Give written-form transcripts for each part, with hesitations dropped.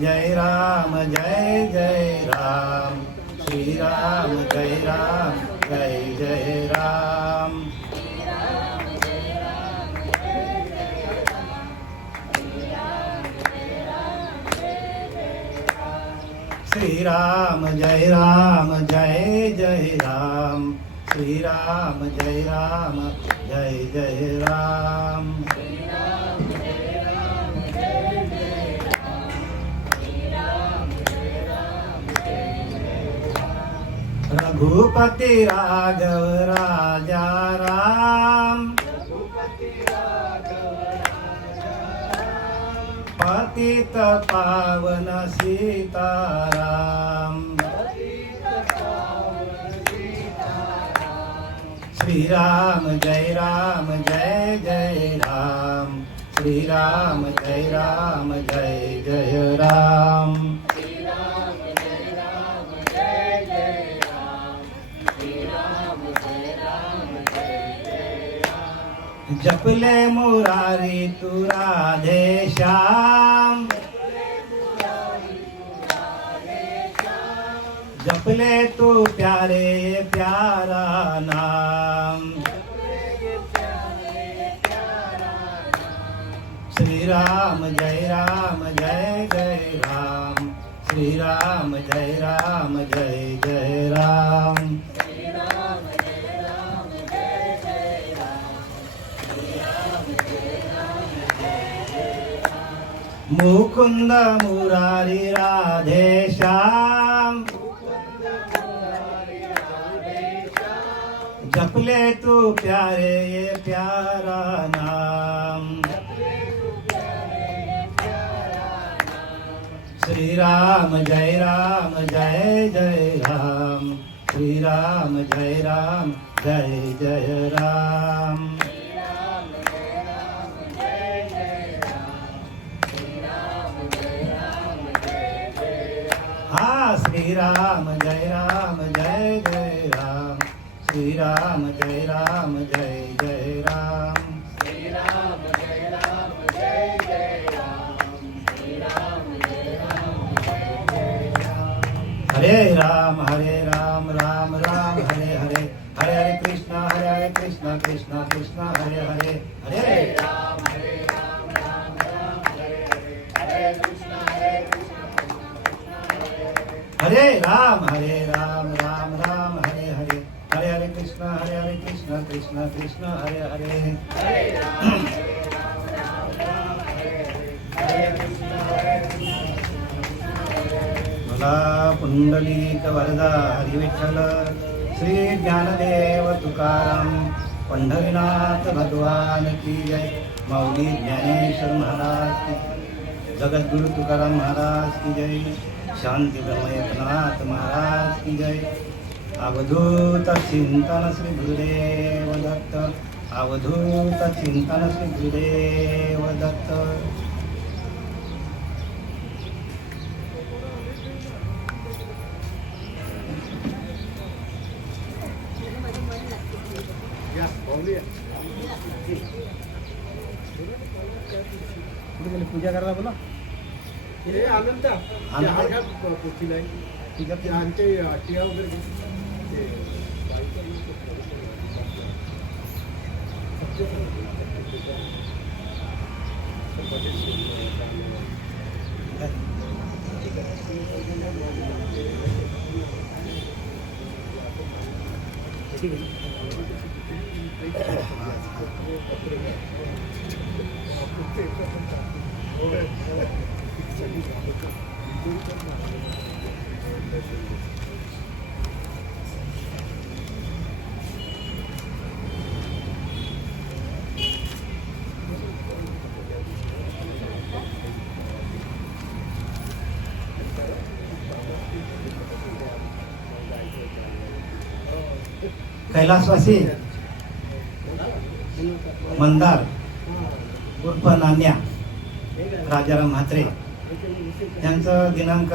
जय राम जय जय राम, श्री राम जय जय राम। श्री राम जय जय राम, श्री राम जय जय राम। रघुपति राघव राजा राम, पतित पावन सीताराम। श्री राम जय जय राम, श्री राम जय जय राम। जपले मुरारी तू राधे श्याम, जपले तू प्यारे प्यारा नाम। श्री राम जय जय राम, श्री राम जय जय राम। मुकुंद मुरारी राधे श्याम, जपले तू प्यारे ये प्यारा नाम। श्री राम जय जय राम, श्री राम जय जय राम। श्री राम जय जय राम, श्री राम जय जय राम। श्री राम जय जय राम, श्री राम जय जय राम। हरे राम राम राम हरे हरे, हरे हरे कृष्णा कृष्णा कृष्णा हरे हरे। हरे राम राम राम हरे हरे, हरे कृष्णा हरे राम राम राम हरे हरे, हरे हरे कृष्णा कृष्णा कृष्णा हरे हरे। हरे राम राम राम हरे हरे, हरे कृष्णा मला पुंडलिक वरदा हरी विठ्ठल, श्री ज्ञानदेव तुकाराम, पंढरीनाथ भगवान की जय, माऊली ज्ञानेश्वर महाराज की, जगद्गुरु तुकाराम महाराज की जय, शांती ब्रह्म एकनाथ महाराज की जय। अवधूत चिंतन श्री गुरुदेव दत्त, अवधूत चिंतन श्री गुरुदेव दत्त। पूजा करना बोला हे आनंद ठीक आहे आमचे टिया वगैरे ठीक आहे। कैलासवासी मंदार उर्फ नान्या राजाराम म्हात्रे यांचं दिनांक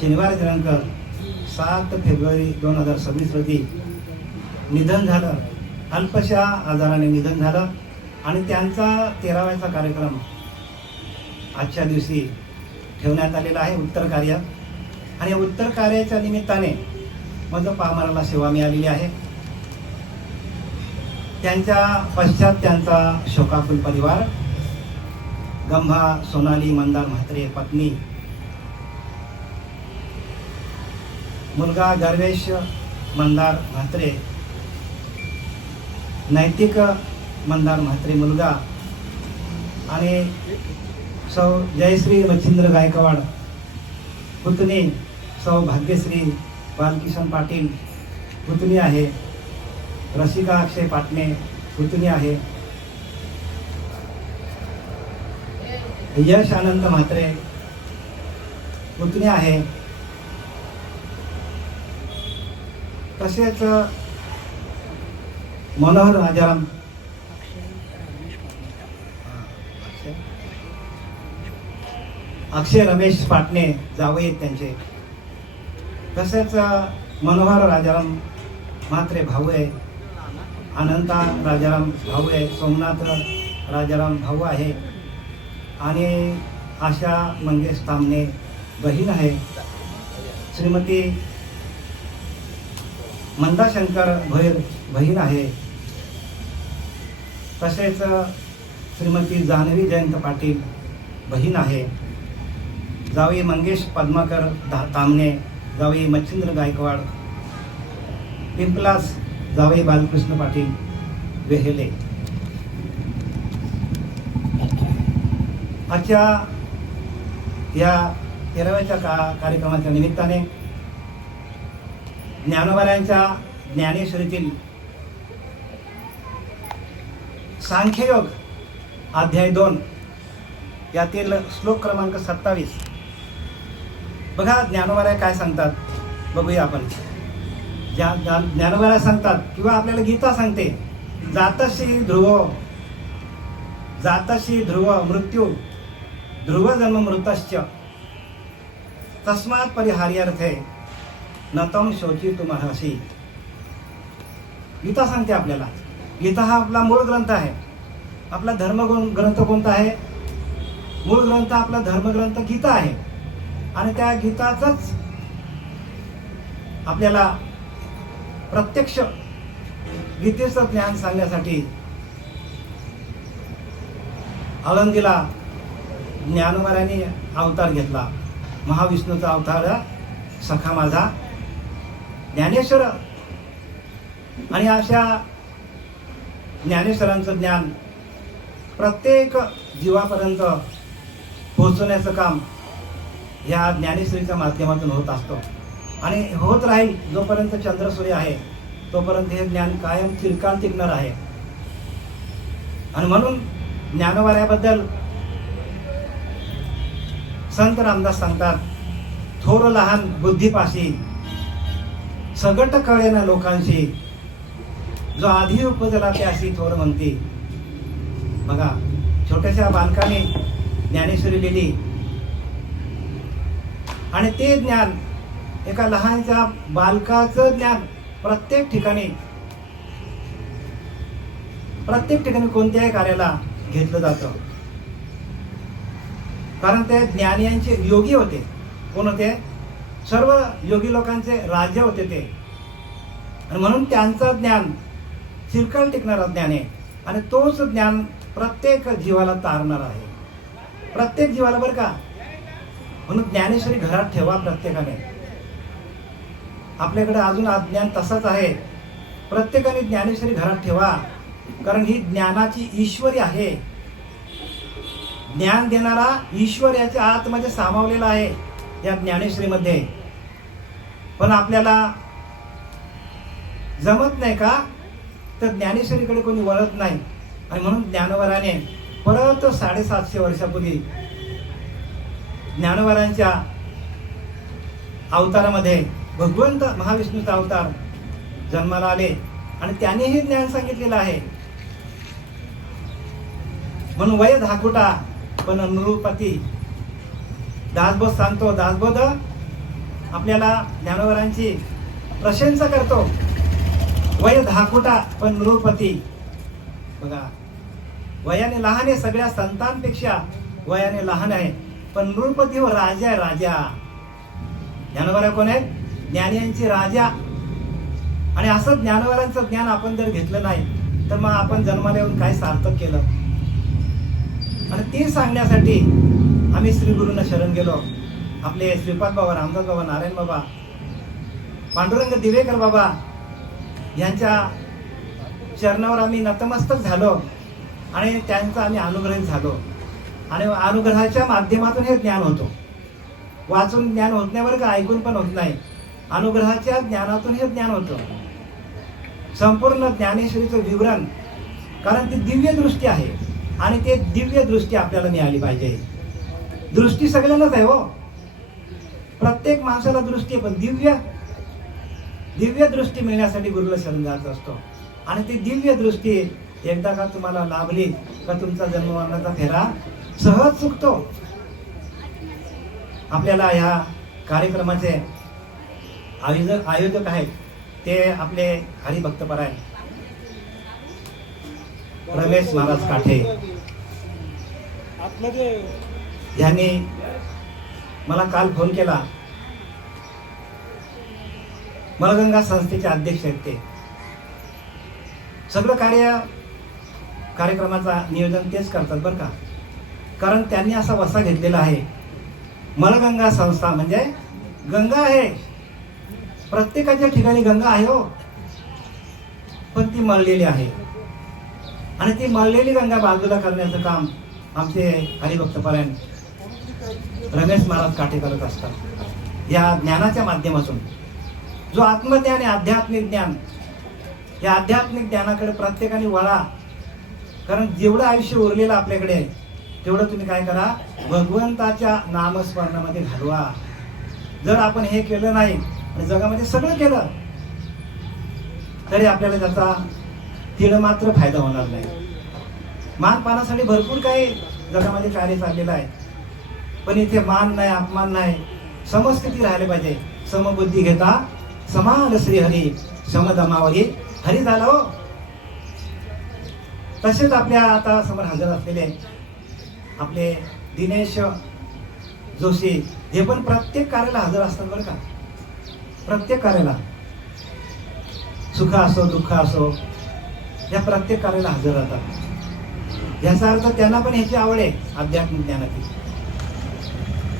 शनिवार दिनांक 7 फेब्रुवारी 2026 रोजी निधन झालं। अल्पशा आजाराने निधन झालं आणि त्यांचा 13वाचा कार्यक्रम आजच्या दिवशी ठेवण्यात आलेलं आहे उत्तर कार्य. आणि उत्तर कार्याच्या निमित्ताने मध पामराला सेवा मिळालेली आहे. त्यांच्या पश्चात त्यांचा शोकाकुल परिवार, गंभा सोनाली मंदार म्हात्रे पत्नी, मुलगा गर्वेश मंदार म्हात्रे, नैतिक मंदार म्हात्रे मुलगा, आणि सौ जयश्री मच्छिंद्र गायकवाड पुतणी, सौ भाग्यश्री बालकिशन पाटील पुतणी आहे, रसिका अक्षय पाटणे पुतणी आहे, यश आनंद म्हात्रे पुतणी आहे. तसेच मनोहर राजाराम अक्षय रमेश पाटणे जावई आहेत त्यांचे. तसेच मनोहर राजाराम म्हात्रे भाऊ आहे, अनंता राजाराम भाऊ आहे, सोमनाथ राजाराम भाऊ आहे, आणि आशा मंगेश तामणे बहीण आहे, श्रीमती मंदा शंकर भैर बहीण आहे. तसेच श्रीमती जान्हवी जयंत पाटील बहीण आहे, जावई मंगेश पद्माकर तामणे, जावई मच्छिंद्र गायकवाड पिंपलास, जावई बालकृष्ण पाटील वेहेले. आजच्या या 13व्या कार्यक्रमाच्या निमित्ताने ज्ञानोबारायांच्या ज्ञानेश्वरीतील सांख्ययोग अध्याय 2 यातील श्लोक क्रमांक 27. बघा ज्ञानोबाराय काय सांगतात, बघूया आपण. ज्ञानोबाराय सांगतात किंवा आपल्याला गीता सांगते, जातशी ध्रुव मृत्यू ध्रुव जन्म मृतश्च तस्मात् परिहार्यर्थे नतम शोची तुमहसी. गीता सांगते आपल्याला. गीता हा आपला मूळ ग्रंथ आहे. आपला धर्मग्रंथ कोणता आहे? मूळ ग्रंथ आपला धर्मग्रंथ गीता आहे. आणि त्या गीताचंच आपल्याला प्रत्यक्ष गीतेचं ज्ञान सांगण्यासाठी आळंदीला ज्ञानोबारायांनी अवतार घेतला. महाविष्णूचा अवतार सखा माझा ज्ञानेश्वर. आणि अशा ज्ञानेश्वरांचं ज्ञान प्रत्येक जीवापर्यंत पोहोचवण्याचं काम या ज्ञानेश्वरीच्या माध्यमातून होत असतो आणि होत राहील. जोपर्यंत चंद्रसूर्य आहे तोपर्यंत हे ज्ञान कायम चिरकाल टिकणार आहे. आणि म्हणून ज्ञानोबारायाबद्दल संत रामदास सांगतात, थोर लहान बुद्धीपाशी सगट कळेना लोकांशी, जो आधी उपजला ते अशी थोर म्हणती. बघा, छोट्याशा बालकाने ज्ञानेश्वरी लिहिली आणि ते ज्ञान एका लहानच्या बालकाचं ज्ञान प्रत्येक ठिकाणी कोणत्याही कार्याला घेतलं जातं. कारण ते ज्ञानियांचे योगी होते. कोण होते? सर्व योगी लोकांचे राजे होते ते. आणि म्हणून त्यांचं ज्ञान चिरकाल टिकणारं ज्ञान आहे. आणि तोच ज्ञान प्रत्येक जीवाला तारणार आहे. प्रत्येक जीवाला, बरं का. म्हणून ज्ञानेश्वरी घरात ठेवा प्रत्येकाने. आपल्याकडे अजून अज्ञान तसंच आहे. प्रत्येकाने ज्ञानेश्वरी घरात ठेवा, कारण ही ज्ञानाची ईश्वरी आहे. ज्ञान देणारा ईश्वर याच्या आतमध्ये सामावलेला आहे या ज्ञानेश्वरीमध्ये. पण आपल्याला जमत नाही का? तर ज्ञानेश्वरीकडे कोणी वळत नाही. आणि म्हणून ज्ञानोबाराने परत 750 वर्षापूर्वी ज्ञानोबारांच्या अवतारामध्ये भगवंत महाविष्णूचा अवतार जन्माला आले आणि त्यानेही ज्ञान सांगितलेलं आहे. म्हणून वय धाकुटा पण नृपती. दासबोध सांगतो, दासबोध आपल्याला ज्ञानोबारांची प्रशंसा करतो. वय धाकुटा पण नृपती. बघा, वयाने लहान आहे, सगळ्या संतांपेक्षा वयाने लहान आहे, पण नृपदेव राजा आहे, राजा. ज्ञानोबा कोण आहेत? ज्ञानियांचे राजा. आणि असं ज्ञानोबांचं ज्ञान आपण जर घेतलं नाही तर मग आपण जन्माला येऊन काय सार्थक केलं. आणि ते सांगण्यासाठी आम्ही श्री गुरूंना शरण गेलो. आपले श्रीपाद बाबा, रामदास बाबा, नारायण बाबा, पांडुरंग दिवेकर बाबा यांच्या चरणावर आम्ही नतमस्तक झालो आणि त्यांचा आम्ही अनुग्रहित झालो. आणि अनुग्रहाच्या माध्यमातून हे ज्ञान होतो. वाचून ज्ञान होत नाही बरं का, ऐकून पण होत नाही. अनुग्रहाच्या ज्ञानातून हे ज्ञान होतं. संपूर्ण ज्ञानेश्वरीचं विवरण, कारण ती दिव्य दृष्टी आहे आणि ते दिव्य दृष्टी आपल्याला मिळाली पाहिजे. दृष्टी सगळ्यांनाच आहे हो, प्रत्येक माणसाला दृष्टी आहे, पण दिव्य दृष्टी मिळण्यासाठी गुरुला शरण जायचं असतो. आणि ती दिव्य दृष्टी एकदा का तुम्हाला लाभली का तुमचा जन्ममरणाचा फेरा सहज चुकतो. आपल्याला ह्या कार्यक्रमाचे आयोजक आहेत ते आपले हरिभक्तपरायण रमेश महाराज काठे यांनी मला काल फोन केला. मलगंगा संस्थेचे अध्यक्ष आहेत ते. सगळं कार्यक्रमाचा नियोजन तेच करतात बरं का, कारण त्यांनी असा वसा घेतलेला आहे. मलगंगा संस्था म्हणजे गंगा आहे, प्रत्येकाच्या ठिकाणी गंगा आहे हो, पण ती मळलेली आहे. आणि ती मळलेली गंगा बाजूला करण्याचं काम आमचे हरिभक्तपरायण रमेश महाराज काठे करत असतात. या ज्ञानाच्या माध्यमातून जो आत्मज्ञान आहे, आध्यात्मिक ज्ञान, या आध्यात्मिक ज्ञानाकडे प्रत्येकाने वळा. कारण जेवढं आयुष्य उरलेलं आपल्याकडे तेवढं तुम्ही काय करा, भगवंताच्या नामस्मरणामध्ये घालवा. जर आपण हे केलं नाही आणि जगामध्ये सगळं केलं तरी आपल्याला त्याचा तीळ मात्र फायदा होणार नाही. मानपानासाठी भरपूर काही जगामध्ये कार्य चाललेलं आहे, पण इथे मान नाही, अपमान नाही, समस्थिती राहिले पाहिजे. समबुद्धी घेता समान श्रीहरी, समदमावरी हरी झाला हो. तसेच आपल्या आता समोर हजर असलेले आपले दिनेश जोशी, हे पण प्रत्येक कार्याला हजर असतात बरं का. प्रत्येक कार्याला, सुख असो दुःख असो, या प्रत्येक कार्याला हजर राहतात. याचा अर्थ त्यांना पण ह्याची आवड आहे आध्यात्मिक ज्ञानाची.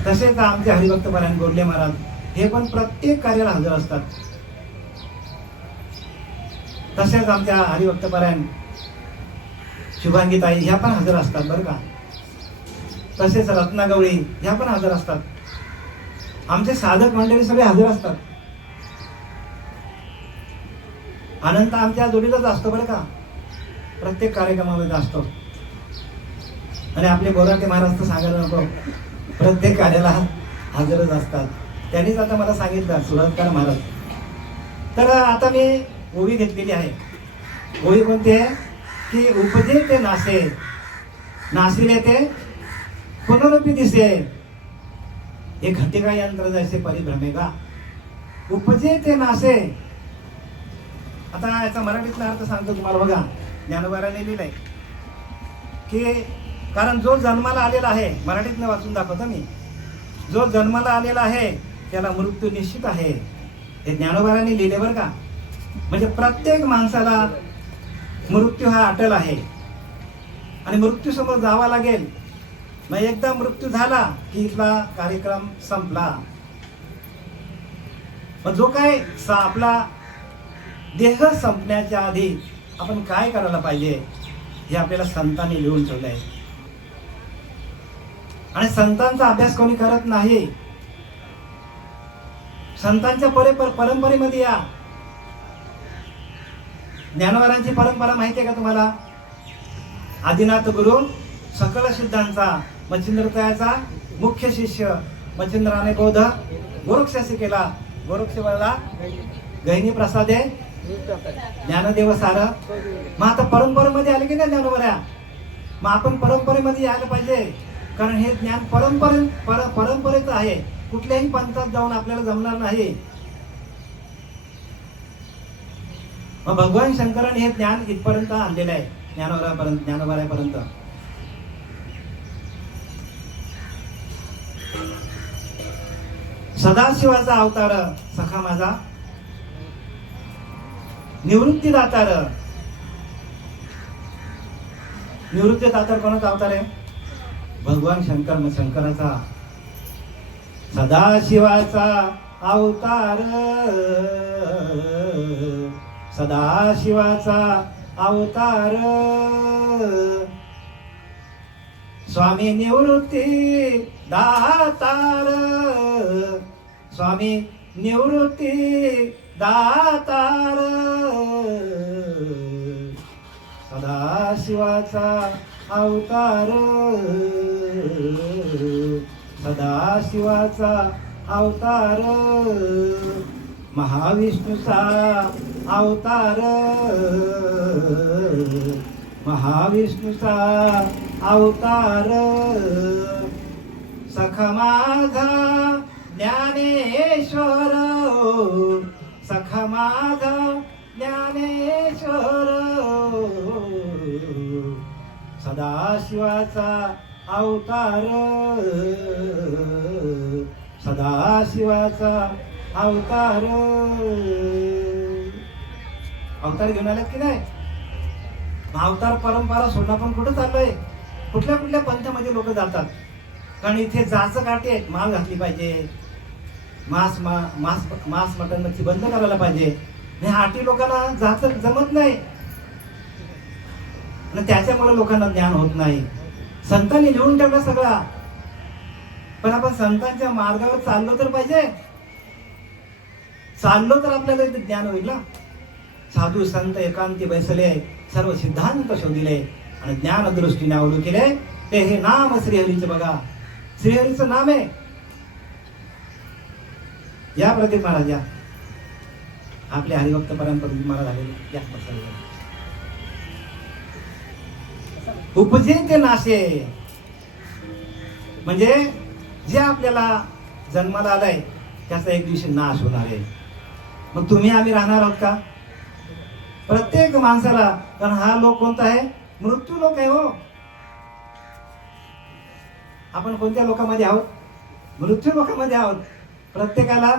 तसेच आमचे हरिभक्तपरायण गोडले महाराज हे पण प्रत्येक कार्याला हजर असतात. तसेच आमच्या हरिभक्तपरायण शुभांगीताई ह्या पण हजर असतात बरं का. तसेच रत्नागवळी ह्या पण हजर असतात. आमचे साधक मंडळी सगळे हजर असतात. अनंत आमच्या जोडीलाच असतो बरं का, प्रत्येक कार्यक्रमामध्ये असतो. आणि आपले बोराटे महाराज तर सांगायला नको, प्रत्येक कार्याला हजरच असतात. त्यांनीच आता मला सांगितलं, सुरतकार महाराज. तर आता मी ओवी घेतलेली आहे. ओवी कोणती आहे की, उपजे ते नासे, नासिले ते पुनरुपी दिसे, हे घटिका यंत्र जैसे परिभ्रमेगा. उपजे ते नासे. आता याचा मराठीतला अर्थ सांगतो तुम्हाला बघा. ज्ञानोबाराने लिहिलंय की, कारण जो जन्माला आलेला आहे, मराठीतनं वाचून दाखवतो मी, जो जन्माला आलेला आहे त्याला मृत्यू निश्चित आहे. हे ज्ञानोबाराने लिहिले बरं का. म्हणजे प्रत्येक माणसाला मृत्यू हा अटल आहे आणि मृत्यू समोर जावा लागेल. मग एकदा मृत्यू झाला की इथला कार्यक्रम संपला. मग जो काय आपला देह संपण्याच्या आधी आपण काय करायला पाहिजे हे आपल्याला संतांनी लिहून ठेवलं आहे. आणि संतांचा अभ्यास कोणी करत नाही. संतांच्या परंपरेमध्ये या. ज्ञानोबारांची परंपरा माहिती आहे का तुम्हाला? आदिनाथ गुरु सकल सिद्धांचा मच्छिंद्रतयाचा मुख्य शिष्य, मच्छिंद्राने बोध गोरक्षाशी केला, गोरक्षवाला गहिनी प्रसादे ज्ञानदेव सार. मग आता परंपरेमध्ये आले की नाही ज्ञानोबा? मग आपण परंपरेमध्ये यायला पाहिजे, कारण हे ज्ञान परंपरेचं आहे. कुठल्याही पंथात जाऊन आपल्याला जमणार नाही. मग भगवान शंकराने हे ज्ञान इथपर्यंत आणलेलं आहे, ज्ञानोबापर्यंत. सदाशिवाचा अवतार सखा माझा निवृत्ती दातार. निवृत्ती दातार कोणाचा अवतार आहे? भगवान शंकर. मग शंकराचा सदाशिवाचा अवतार, सदाशिवाचा अवतार. स्वामी निवृत्ती दातार, स्वामी निवृत्ती दातार. सदाशिवाचा अवतार, सदाशिवाचा अवतार. महाविष्णूचा अवतार, महाविष्णूचा अवतार. सखा माझा ज्ञानेश्वर, सखा माझा ज्ञानेश्वर. सदाशिवाचा अवतार, सदाशिवाचा अवतार. अवतार घेऊन आलेत की नाही? अवतार परंपरा सोडणं पण कुठं चाललंय? कुठल्या कुठल्या पंथामध्ये लोक जातात. कारण इथे जाचं काटे माल घातली पाहिजे, मांस मटण मच्छी बंद करायला पाहिजे. आटी लोकांना जाचं जमत नाही आणि त्याच्यामुळे लोकांना ज्ञान होत नाही. संतांनी लिहून ठेवलं सगळा, पण आपण संतांच्या मार्गावर चाललो तर पाहिजे. चाललो तर आपल्याला ज्ञान होईल ना. साधू संत एकांती बैसले, सर्व सिद्धांत शोधिले आणि ज्ञान दृष्टीने अवलू केले. ते हे नाम श्रीहरीचे बघा. श्रीहरीचं नाम आहे. या प्रतीक महाराज या. आपले हरिभक्त परमप्रतीक महाराज आले. या उपजे ते नाशे, म्हणजे जे आपल्याला जन्माला आलाय त्याचा एक दिवशी नाश होणार आहे. मग तुम्ही आम्ही राहणार आहोत का? प्रत्येक माणसाला. कारण हा लोक कोणता आहे? मृत्यू लोक आहे हो. आपण कोणत्या लोकांमध्ये आहोत? मृत्यू लोकांमध्ये आहोत. प्रत्येकाला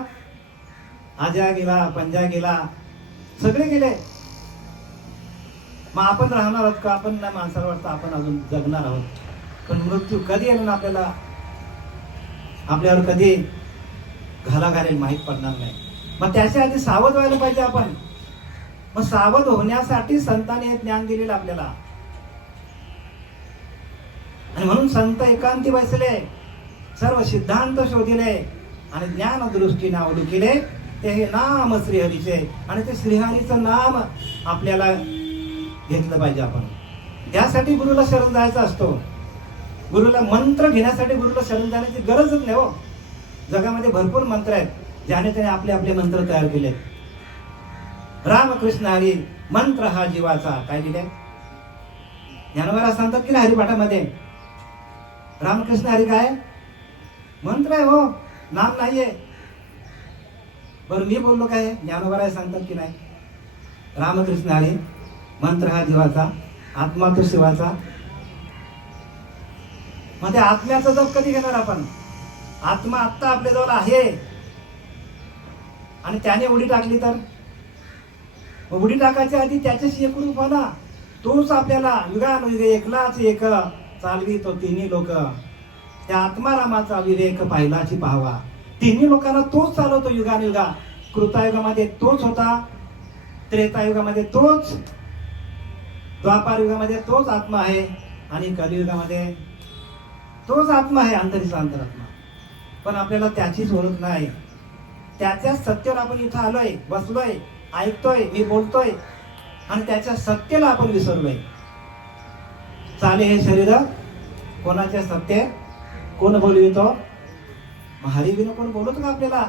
आजा गेला, पंजा गेला, सगळे गेले. मग आपण राहणार आहोत का? आपण ना माणसाला वाटतं आपण अजून जगणार आहोत. पण मृत्यू कधी येईल ना आपल्याला, आपल्यावर कधी घाला घालेल माहीत पडणार नाही. मग त्याच्या आधी सावध व्हायला पाहिजे आपण. मग सावध होण्यासाठी संतांनी हे ज्ञान दिलेलं आपल्याला. आणि म्हणून संत एकांती बसले, सर्व सिद्धांत शोधिले आणि ज्ञान दृष्टीने अवलू केले. ते हे नाम श्रीहरीचे. आणि ते श्रीहरीचं नाम आपल्याला घेतलं पाहिजे आपण. त्यासाठी गुरुला शरण जायचं असतो. गुरुला मंत्र घेण्यासाठी गुरुला शरण जाण्याची गरजच नाही हो. जगामध्ये भरपूर मंत्र आहेत, ज्याने त्याने आपले आपले मंत्र तयार केले. रामकृष्ण हरी मंत्र हा जीवाचा. काय दिले? ज्ञानोबा सांगतात की नाही हरिपाठामध्ये, रामकृष्ण हरी काय मंत्र आहे हो, नाम नाहीये. बरं मी बोललो काय? ज्ञानोबा सांगतात की नाही रामकृष्ण हरी मंत्र हा जीवाचा, आत्मा तो शिवाचा. मग त्या आत्म्याचा जप कधी घेणार आपण? आत्मा आत्ता आपल्या जवळ आहे आणि त्याने उडी टाकली तर? उडी टाकायच्या आधी त्याच्याशी एकरूप व्हा ना. तोच आपल्याला युगानुयुगे एकलाच एक चालवी तो तिन्ही लोक. त्या आत्मारामाचा विवेक पाहिलाची पाहावा. तिन्ही लोकांना तोच चालवतो युगानुयुगा. कृतायुगामध्ये तोच होता, त्रेतायुगामध्ये तोच, द्वापार युगामध्ये तोच आत्मा आहे आणि कलियुगामध्ये तोच आत्मा आहे, अंतरीचा अंतरात्मा. पण आपल्याला त्याचीच ओळख नाही. त्याच्याच सत्यावर आपण इथं आलोय, बसलोय, ऐकतोय, मी बोलतोय आणि त्याच्या सत्याला आपण विसरलोय. चाले हे शरीर कोणाचे सत्य? कोण बोलवितो? हरी बिन कोण बोलतो का आपल्याला?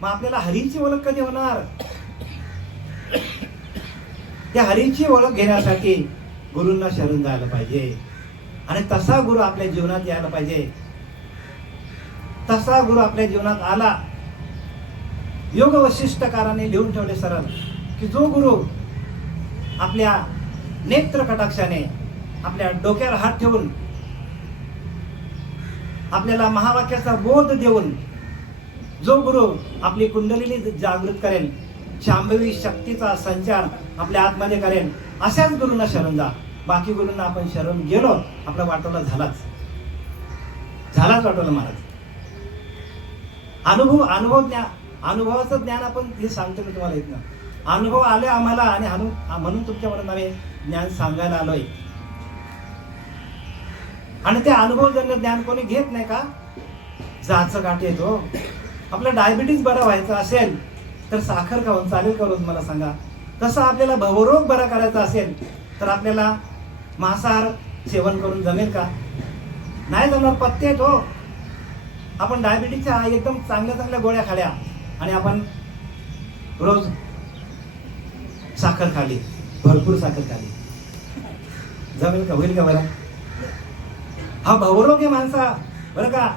मग आपल्याला हरीची ओळख कधी होणार? त्या हरीची ओळख घेण्यासाठी गुरूंना शरण जायला पाहिजे आणि तसा गुरु आपल्या जीवनात यायला पाहिजे. तसा गुरु आपल्या जीवनात आला. योग वशिष्ठकाराने लिहून ठेवले सरळ की जो गुरु आपल्या नेत्र कटाक्षाने आपल्या डोक्यावर हात ठेवून आपल्याला महावाक्याचा बोध देऊन जो गुरु आपली कुंडलिनी जागृत करेल, शांभवी शक्तीचा संचार आपल्या आतमध्ये करेल, अशाच गुरुंना शरण जा. बाकी गुरुंना आपण शरण गेलो, आपला वाटोला झालाच वाटोला महाराज. अनुभवाचं ज्ञान आपण हे सांगतो मी तुम्हाला इथनं. अनुभव आले आम्हाला आणि म्हणून तुमच्यापर्यंत आम्ही ज्ञान सांगायला आलोय. आणि ते अनुभवजन्य ज्ञान कोणी घेत नाही का? जाचं गाठ येतो. आपला डायबिटीज बरा व्हायचा असेल तर साखर खाऊन चालेल का रोज? मला सांगा. तसं आपल्याला भवरोग बरा करायचा असेल तर आपल्याला मांसाहार सेवन करून जमेल का? नाही जमणार. पथ्य आहेत हो. आपण डायबिटीजच्या एकदम चांगल्या गोळ्या खाल्या आणि आपण रोज साखर खाली, भरपूर साखर खाली, जमेल का? होईल का बरं? हा भवरोग आहे माणसा, बरं का?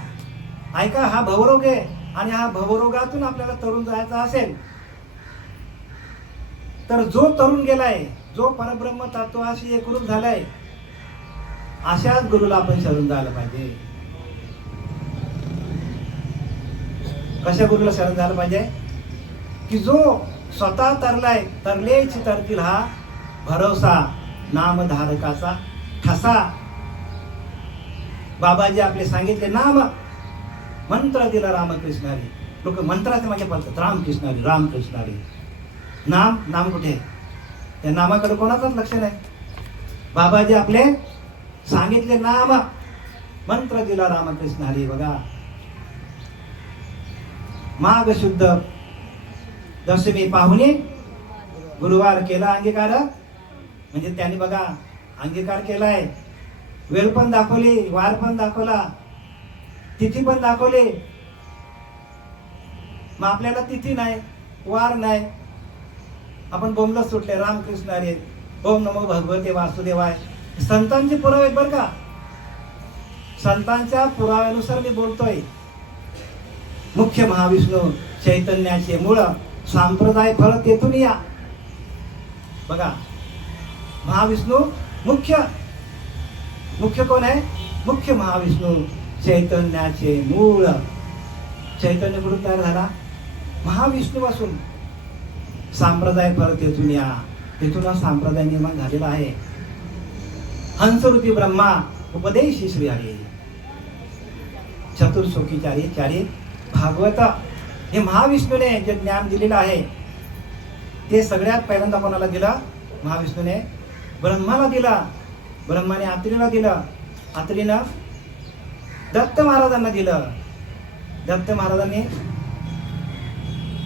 ऐका, हा भवरोग आहे. आणि हा भवरोगातून आपल्याला तरुण जायचा असेल तर जो तरुण गेलाय, जो परब्रह्म तत्वाशी एकरूप झालाय, अशाच गुरुला आपण शरण जायला पाहिजे. कशा गुरुला शरण जायला पाहिजे? की जो स्वतः तरलाय, तरलेची तरतील हा भरोसा नामधारकाचा ठसा. बाबाजी आपले सांगितले नाम, मंत्र दिला रामकृष्ण हरी. लोक मंत्राच्या मागे पळतात, रामकृष्ण हरी, रामकृष्ण हरी. नाम कुठे? त्या नामाकडे कोणाचंच लक्ष नाही. बाबाजी आपले सांगितले नाम, मंत्र दिला रामकृष्ण हरी. बघा, माघ शुद्ध दशमी पाहुणे गुरुवार केला अंगीकार. म्हणजे त्यांनी बघा अंगीकार केलाय, वेळ पण दाखवली, वार पण दाखवला, तिथी पण दाखवली. मग आपल्याला तिथी नाही, वार नाही, आपण बोंबलत सुटले रामकृष्ण हरी, ओम नमो भगवते वासुदेवाय. संतांचे पुरावे आहेत बरं का. संतांच्या पुराव्यानुसार मी बोलतोय. मुख्य महाविष्णू चैतन्याचे मूळ संप्रदाय फळ तेथून या. बघा, महाविष्णू मुख्य कोण आहे? मुख्य महाविष्णू चैतन्याचे मूळ. चैतन्य कुठून तयार झाला? महाविष्णू पासून. संप्रदाय फळ तेथून या. तेथूनच संप्रदाय निर्माण झालेला आहे. हंसरूपी ब्रह्मा उपदेशी श्रीहरी, चतुर्शोकीचारी चारी भागवत. हे महाविष्णूने जे ज्ञान दिलेलं आहे ते सगळ्यात पहिल्यांदा कोणाला दिलं? महाविष्णूने ब्रह्माला दिला. ब्रह्माने आत्रीला दिलं, आत्रीनं दत्त महाराजांना दिलं, दत्त महाराजांनी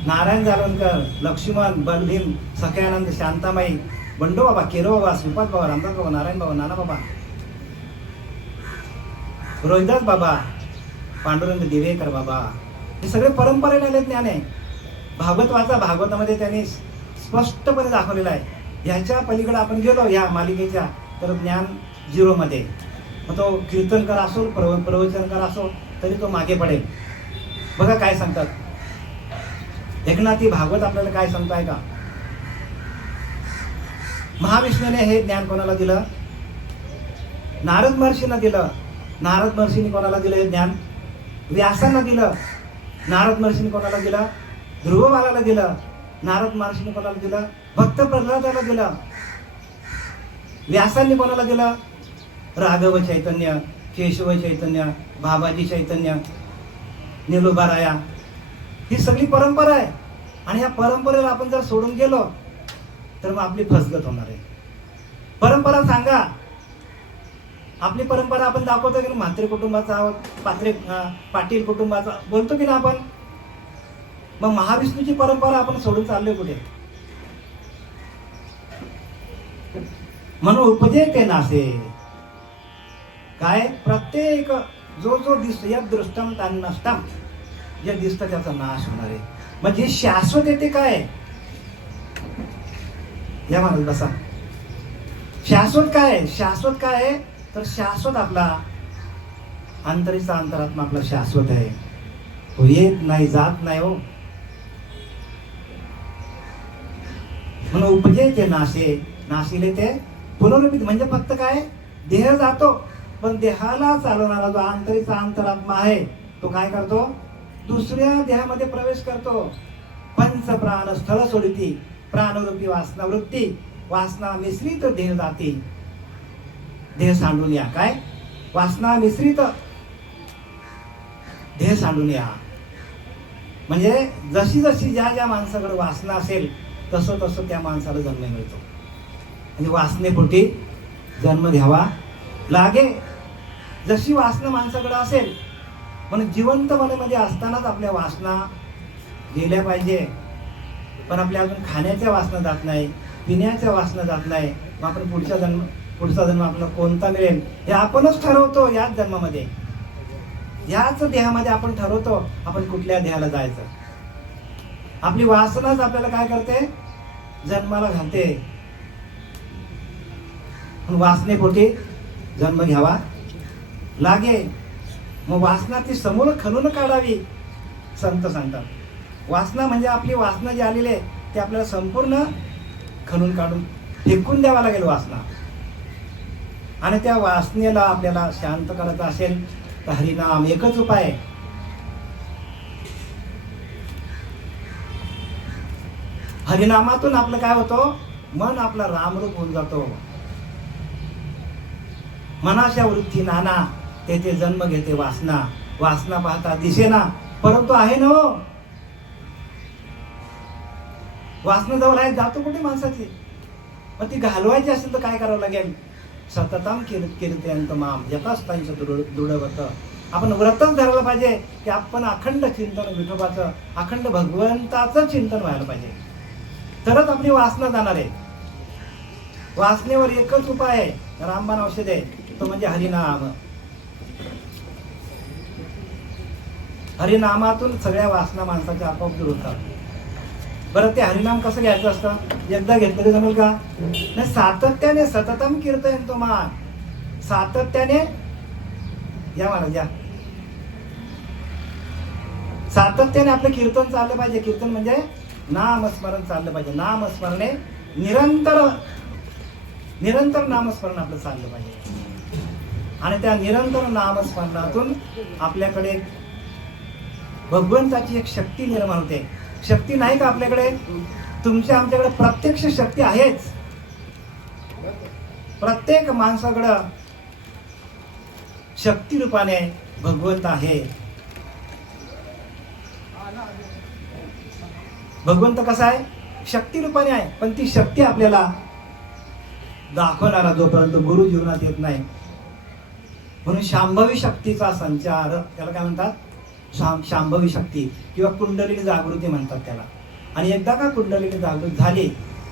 नारायण जालवणकर, लक्ष्मण, बलभीम, सख्यानंद, शांताबाई, बंडू बाबा, केरो बाबा, श्रीपाद बाबा, रामदास बाबा, नारायण बाबा, नाना बाबा, रोहिदास बाबा, पांडुरंग दिवेकर बाबा, हे सगळे परंपरेने आले ज्ञान आहे. भागवत वाचा, भागवतामध्ये त्यांनी स्पष्टपणे दाखवलेलं आहे. ह्याच्या पलीकडे आपण गेलो या मालिकेच्या तर ज्ञान झिरोमध्ये. मग तो कीर्तनकर असो, प्रवचनकर असो, तरी तो मागे पडेल. बघा काय सांगतात एकनाथी भागवत, आपल्याला काय सांगताय का? महाविष्णूने हे ज्ञान कोणाला दिलं? नारद महर्षींना दिलं. नारद महर्षींनी कोणाला दिलं हे ज्ञान? व्यासांना दिलं. नारद महर्षींनी कोणाला दिलं? ध्रुव बालाला दिलं. नारद महर्षींनी कोणाला दिलं? भक्त प्रल्हादाला दिलं. व्यासांनी कोणाला दिलं? राघव चैतन्य, केशव चैतन्य, बाबाजी चैतन्य, निलोबाराया. ही सगळी परंपरा आहे. आणि ह्या परंपरेला आपण जर सोडून गेलो तर मग आपली फसगत होणार आहे. परंपरा सांगा. आपली परंपरा आपण दाखवतो की म्हात्रे कुटुंबाचा आहोत, पाटील कुटुंबाचा बोलतो की ना आपण. मग महाविष्णूची परंपरा आपण सोडून चाललोय कुठे? म्हणून उपजे ते नासे. काय? प्रत्येक जो दिसतो या दृष्टम तान नष्टम, जे दिसतं त्याचा नाश होणार आहे. मग जे शाश्वत आहे ते काय? या म्हणत बसा. शाश्वत काय? शाश्वत काय आहे? तर शाश्वत आपला अंतरीचा अंतरात्मा आपला शाश्वत आहे. तो येत नाही, जात नाही हो. म्हणून उपजे ते नाशे, नाशिले ते पुनरुत्थित. म्हणजे फक्त काय? देह जातो, पण देहाला चालवणारा जो अंतरीचा अंतरात्मा आहे तो काय करतो? दुसऱ्या देहामध्ये प्रवेश करतो. पंच प्राण स्थळ सोडिती, प्राणरूपी वासना वृत्ती, वासना मिश्रित देह जाती. देह सांडून या. काय? वासना मिश्रित देह सांडून या. म्हणजे जशी जशी ज्या ज्या माणसाकडे वासना असेल तसं तसं त्या माणसाला जन्म मिळतो. म्हणजे वासनेपोटी जन्म घ्यावा लागे. जशी वासना माणसाकडे असेल, म्हणून जिवंतपणामध्ये असतानाच आपल्या वासना गेल्या पाहिजे. पण आपल्या अजून खाण्याच्या वासना जात नाही, पिण्याच्या वासना जात नाही. मग आपण पुढचा जन्म आपल्याला कोणता मिळेल हे आपणच ठरवतो. याच जन्मामध्ये, याच देहामध्ये आपण ठरवतो आपण कुठल्या देहाला जायचं. आपली वासनाच आपल्याला काय करते? जन्माला घालते. पण वासनेपोटी जन्म घ्यावा लागे. मग वासना ती समोर खणून काढावी. संत सांगतात वासना म्हणजे आपली वासना जी आलेली आहे ती आपल्याला संपूर्ण खणून काढून फेकून द्यावा लागेल वासना. आणि त्या वासनेला आपल्याला शांत करायचं असेल तर हरिनाम एकच उपाय आहे. हरिनामातून आपलं काय होतं? मन आपला रामरूप होऊन जातो. मनाच्या वृत्ती नाना, तेथे जन्म घेते वासना. वासना पाहता दिसेना, परंतु आहे ना. वासना जवळ आहे, जातो कुठे माणसाची. मग ती घालवायची असेल तर काय करावं लागेल? सततम कीर्तयंत माम जपास्तांचं दृढव्रत. आपण व्रतच धरायला पाहिजे की आपण अखंड चिंतन विठोबाचं, अखंड भगवंताचं चिंतन व्हायला पाहिजे. तरच आपली वासना जाणार आहे. वासनेवर एकच उपाय आहे, रामबाण औषध आहे, तो म्हणजे हरिनाम. हरिनामातून सगळ्या वासना माणसाच्या आपोआप दूर होतात. बरं, ते हरिनाम कसं घ्यायचं असतं? एकदा घेतलं तरी जमेल का? नाही, सातत्याने सततम कीर्तन तो मान. सातत्याने या महाराज या. सातत्याने आपलं कीर्तन चाललं पाहिजे. कीर्तन म्हणजे नामस्मरण चाललं पाहिजे. नामस्मरणे निरंतर नामस्मरण आपलं चाललं पाहिजे. आणि त्या निरंतर नामस्मरणातून आपल्याकडे भगवंताची एक शक्ती निर्माण होते. शक्ती नाही का आपल्याकडे? आमच्याकडे प्रत्यक्ष शक्ती आहेच. प्रत्येक माणसाकडं शक्ती रूपाने भगवंत आहे. भगवंत कसा आहे? शक्ती रूपाने आहे. पण ती शक्ती आपल्याला दाखवणारा जोपर्यंत गुरु जीवनात येत नाही. म्हणून शांभवी शक्तीचा संचार, त्याला काय म्हणतात? शांभवी शक्ती किंवा कुंडलिनी जागृती म्हणतात त्याला. आणि एकदा का कुंडलिनी जागृत झाली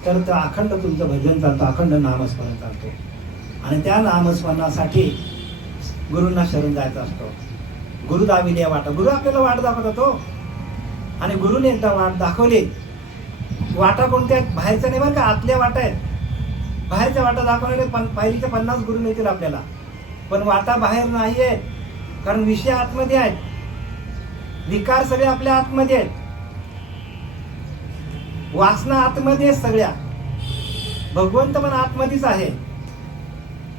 तर अखंड तुमचं भजन चालतं, अखंड नामस्मरण चालतो. आणि त्या नामस्मरणासाठी गुरूंना शरण जायचा असतो. गुरु दाविले वाटा. गुरु आपल्याला वाट दाखवतात हो. आणि गुरुने एकदा वाट दाखवली. वाटा कोणत्या आहेत? बाहेरच्या नाही बरं का, आतल्या वाटा आहेत. बाहेरच्या वाटा दाखवणारे पहिलीचे 50 गुरु मिळतील आपल्याला. पण वाटा बाहेर नाही आहेत, कारण विषय आतमध्ये आहेत. विकार सगळे आपल्या आतमध्ये आहेत. वासना आतमध्ये आहेत सगळ्या. भगवंत पण आतमध्येच आहे.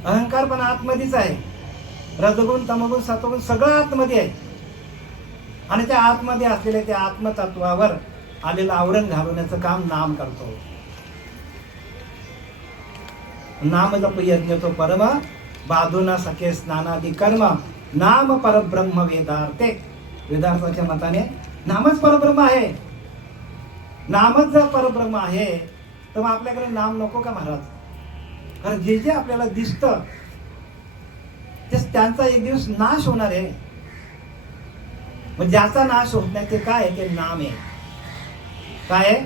अहंकार पण आतमध्येच आहे. रजगुण तमगुण सत्वगुण सगळं आतमध्ये आहे. आणि त्या आतमध्ये असलेल्या त्या आत्मतत्वावर आलेलं आवरण घालवण्याचं काम नाम करतो. नाम जप यज्ञ तो परम, बाधूना सखे स्नानादी कर्म, नाम परब्रह्म वेदार्थे. वेदार्थाच्या मताने नामच परब्रह्म आहे. नामच जर परब्रह्म आहे तर मग आपल्याकडे नाम नको का महाराज? कारण जे जे आपल्याला दिसतं त्यांचा एक दिवस नाश होणार आहे. मग ज्याचा नाश होत नाही ते काय आहे? ते नाम आहे. काय आहे?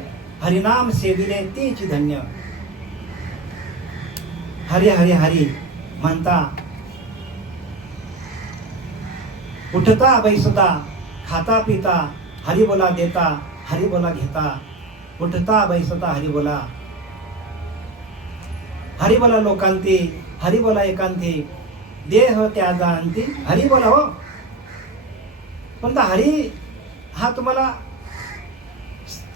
हरिनाम सेविले तेची धन्य. हरी हरी हरी म्हणता, उठता बैसता, खाता पिता, हरी बोला देता, हरी बोला घेता. उठता बैसता हरी बोला, हरी बोला लोकांती, हरी बोला एकांती, देह त्याजा अंती, हरी बोला हो. पण हरी हा तुम्हाला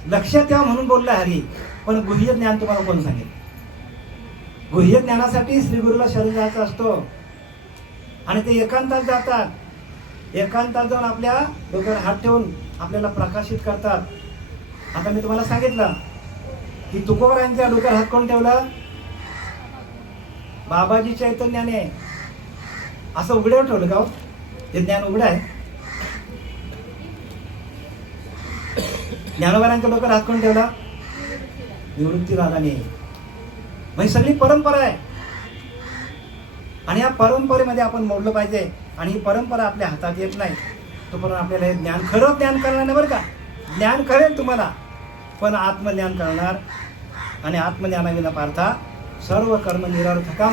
लक्षात यावं म्हणून बोलला हरी. पण गुह्य ज्ञान तुम्हाला कोण सांगेल? गुह्य ज्ञानासाठी श्री गुरुला शरण जायचा असतो. आणि ते एकांतात जातात. एकांतात जाऊन आपल्या डोक्यावर हात ठेवून आपल्याला प्रकाशित करतात. आता मी तुम्हाला सांगितलं की तुकोबारायांच्या डोक्यावर हात कोण ठेवला? बाबाजी चैतन्याने. असं उघड्यावर ठेवलं का? हे ज्ञान उघड आहे. ज्ञानोबारांच्या डोक्यावर हात कोण ठेवला? निवृत्ती दादाने. म्हणजे सगळी परंपरा आहे आणि या परंपरेमध्ये आपण मोडलं पाहिजे. आणि ही परंपरा आपल्या हातात येत नाही तोपर्यंत आपल्याला हे ज्ञान, खरं ज्ञान कळणार नाही बरं का. ज्ञान कळेल तुम्हाला, पण आत्मज्ञान कळणार. आणि आत्मज्ञानाविना पार्था सर्व कर्म निरर्थकम,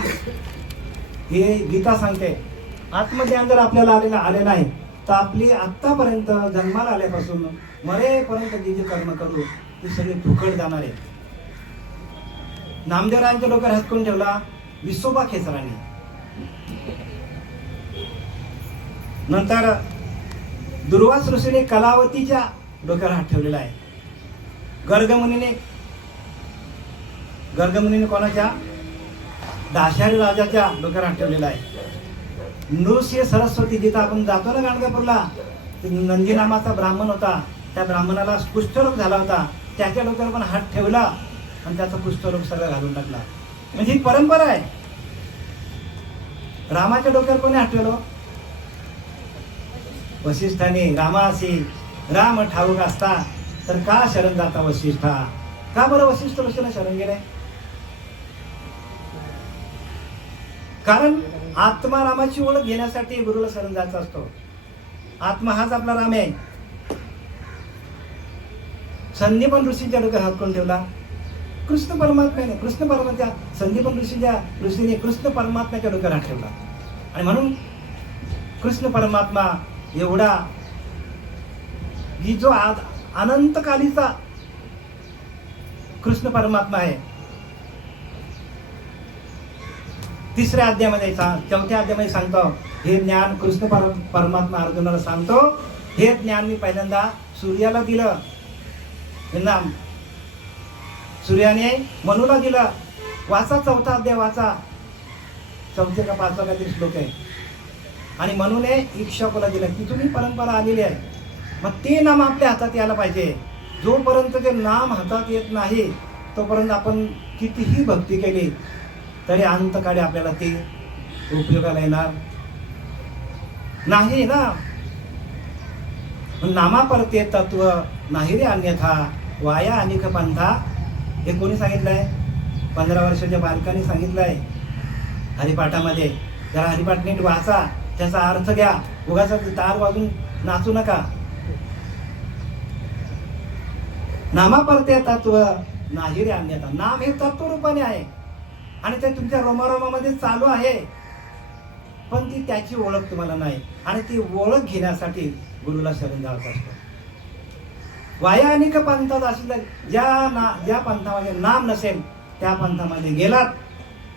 हे गीता सांगते. आत्मज्ञान जर आपल्याला आले नाही तर आपली आत्तापर्यंत जन्माला आल्यापासून मरेपर्यंत जी जी कर्म करू ती सगळी फुकट जाणार आहे. नामदेवरायांच्या डोक्यावर हात कोण ठेवला? विसोबा खेचरांनी. नंतर दुर्वास ऋषीने कलावतीच्या डोक्यावर हात ठेवलेला आहे. गर्गमुनीने कोणाच्या? दाशारी राजाच्या डोक्यावर हात ठेवलेला आहे. नृसिंह सरस्वती, जिथं आपण जातो ना गाणगापूरला, नंदी नामाचा ब्राह्मण होता, त्या ब्राह्मणाला कुष्ठरोग झाला होता, त्याच्या डोक्यावर पण हात ठेवला आणि त्याचा कुष्ठरोग सगळं घालून टाकला. म्हणजे ही परंपरा आहे. रामाच्या डोक्यावर कोणी हात ठेवलं? वसिष्ठाने. रामासी राम ठाऊक असता तर का शरण जाता वसिष्ठा? का बरं वसिष्ठ ऋषीला शरण गेले? कारण आत्मा रामाची ओळख घेण्यासाठी गुरुला शरण जायचा असतो. आत्मा हाच आपला राम आहे. संदीपन ऋषीच्या डोक्यावर हात कोण ठेवला? कृष्ण परमात्म्याने. कृष्ण परमात्मा संदीपन ऋषीने कृष्ण परमात्म्याच्या डोक्यावर हात ठेवला. आणि म्हणून कृष्ण परमात्मा एवढा की जो अनंतकालीचा कृष्ण परमात्मा आहे. तिसऱ्या अध्यायामध्ये, चौथ्या अध्यायामध्ये सांगतो, हे ज्ञान कृष्ण परमात्मा अर्जुनाला सांगतो. हे ज्ञान मी पहिल्यांदा सूर्याला दिलं, नाम सूर्याने मनूला दिलं. वाचा चौथा अध्याय, वाचा. चौथे का पाचवा काहीतरी श्लोक आहे. आणि मनूने इक्ष्वाकुला दिलं. तिथून ही परंपरा आलेली आहे. मग ते नाम आपल्या हातात यायला पाहिजे. जोपर्यंत ते नाम हातात येत नाही तोपर्यंत आपण कितीही भक्ती केली तरी अंतकाळी आपल्याला ते उपयोगाला येणार नाही ना. नामापरते तत्व नाही रे अन्यथा, वाया अनेक पंथा. हे कोणी सांगितलंय? 15 वर्षाच्या बालकाने सांगितलंय हरिपाठामध्ये. जरा हरिपाठ नीट वाचा, त्याचा अर्थ घ्या. उगाच ताल वाजून नाचू नका. नामापरते तत्व नाही रे अन्यथा. नाम हे तत्व रूपाने आहे आणि ते तुमच्या रोमारोमामध्ये चालू आहे, पण ती त्याची ओळख तुम्हाला नाही. आणि ती ओळख घेण्यासाठी गुरुला शरण जायचं असतं. वाया अनेक पंथात असलं, ज्या पंथामध्ये नाम नसेल त्या पंथामध्ये गेलात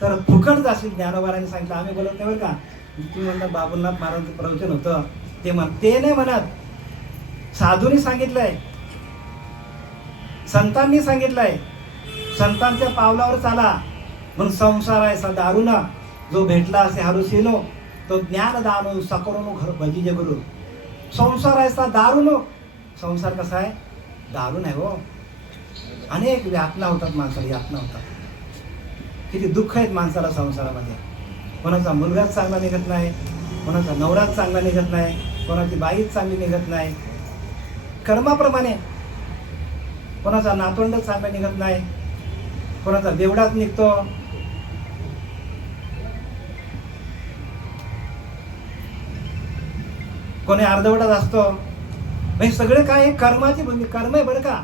तर फुकट जाशील. ज्ञानोबारांनी सांगितलं. आम्ही बोलत नाही बरं का. तुम्ही म्हणतात बाबुलनाथ महाराजांचं प्रवचन होतं ते नाही म्हणत. साधूंनी सांगितलंय, संतांनी सांगितलंय. संतांच्या पावलावर चाला. म्हणून संसार आहे सा दारुना, जो भेटला असे हारुसिनो, तो ज्ञान दानू सकरोनो घर भजीजे गुरु. संसार आहे सा दारुनो. संसार कसा आहे? दारुण आहे हो. अनेक यातना होतात माणसाला, यातना होतात. किती दुःख आहेत माणसाला संसारामध्ये. कोणाचा मुलगाच चांगला निघत नाही, कोणाचा नवराच चांगला निघत नाही, कोणाची बाईच चांगली निघत नाही. कर्माप्रमाणे कोणाचा नातवंड चांगला निघत नाही, कोणाचा बेवडाच निघतो. कोणी अर्धवटाच असतो. म्हणजे सगळे काय? हे कर्माची भूमिका. कर्म आहे बरं का.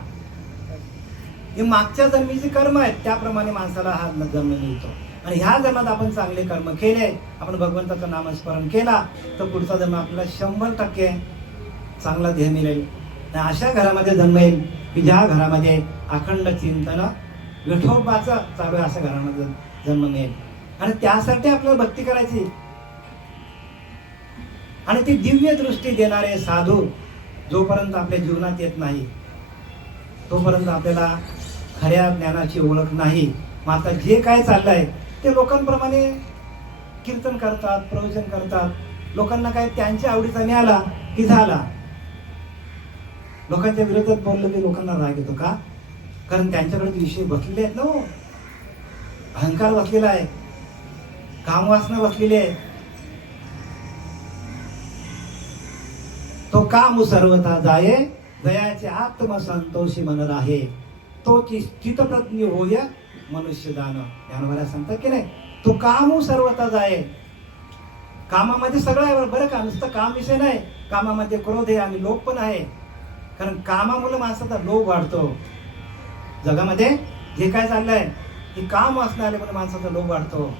हे मागच्या जन्मीची कर्म आहेत, त्याप्रमाणे माणसाला हा जन्म मिळतो. आणि ह्या जन्मात आपण चांगले कर्म केले, आपण भगवंताचं नामस्मरण केला तर पुढचा जन्म आपल्याला 100% चांगला ध्येय मिळेल. आणि अशा घरामध्ये जन्म येईल की ज्या घरामध्ये अखंड चिंतन विठोबाचं चालू आहे, अशा घरामध्ये जन्म मिळेल. आणि त्यासाठी आपल्याला भक्ती करायची. आणि ती दिव्य दृष्टी देणारे साधू जोपर्यंत आपल्या जीवनात येत नाही तोपर्यंत आपल्याला खऱ्या ज्ञानाची ओळख नाही. मग आता जे काय चाललंय ते लोकांप्रमाणे कीर्तन करतात, प्रवचन करतात. लोकांना काय त्यांच्या आवडीचा मिळाला की झाला. लोकांच्या विरोधात बोललं की लोकांना राग येतो का? कारण त्यांच्याकडे विषय बसलेले आहेत ना हो. अहंकार बसलेला आहे, कामवासना बसलेली आहे. तो काम सर्वथा जाये, दयाचे आत्मसंतोषी मन राहे, तो चित्तप्रज्ञ होय मनुष्य दान. ज्ञानोबाला सांगतात की नाही, तो काम सर्वथा जाये. कामामध्ये सगळं आहे बरं का, नुसतं काम विषय नाही. कामामध्ये क्रोध आहे आणि लोभ पण आहे. कारण कामामुळे माणसाचा लोभ वाढतो. जगामध्ये जे काय चाललंय की काम असणारे म्हणून माणसाचा लोभ वाढतो.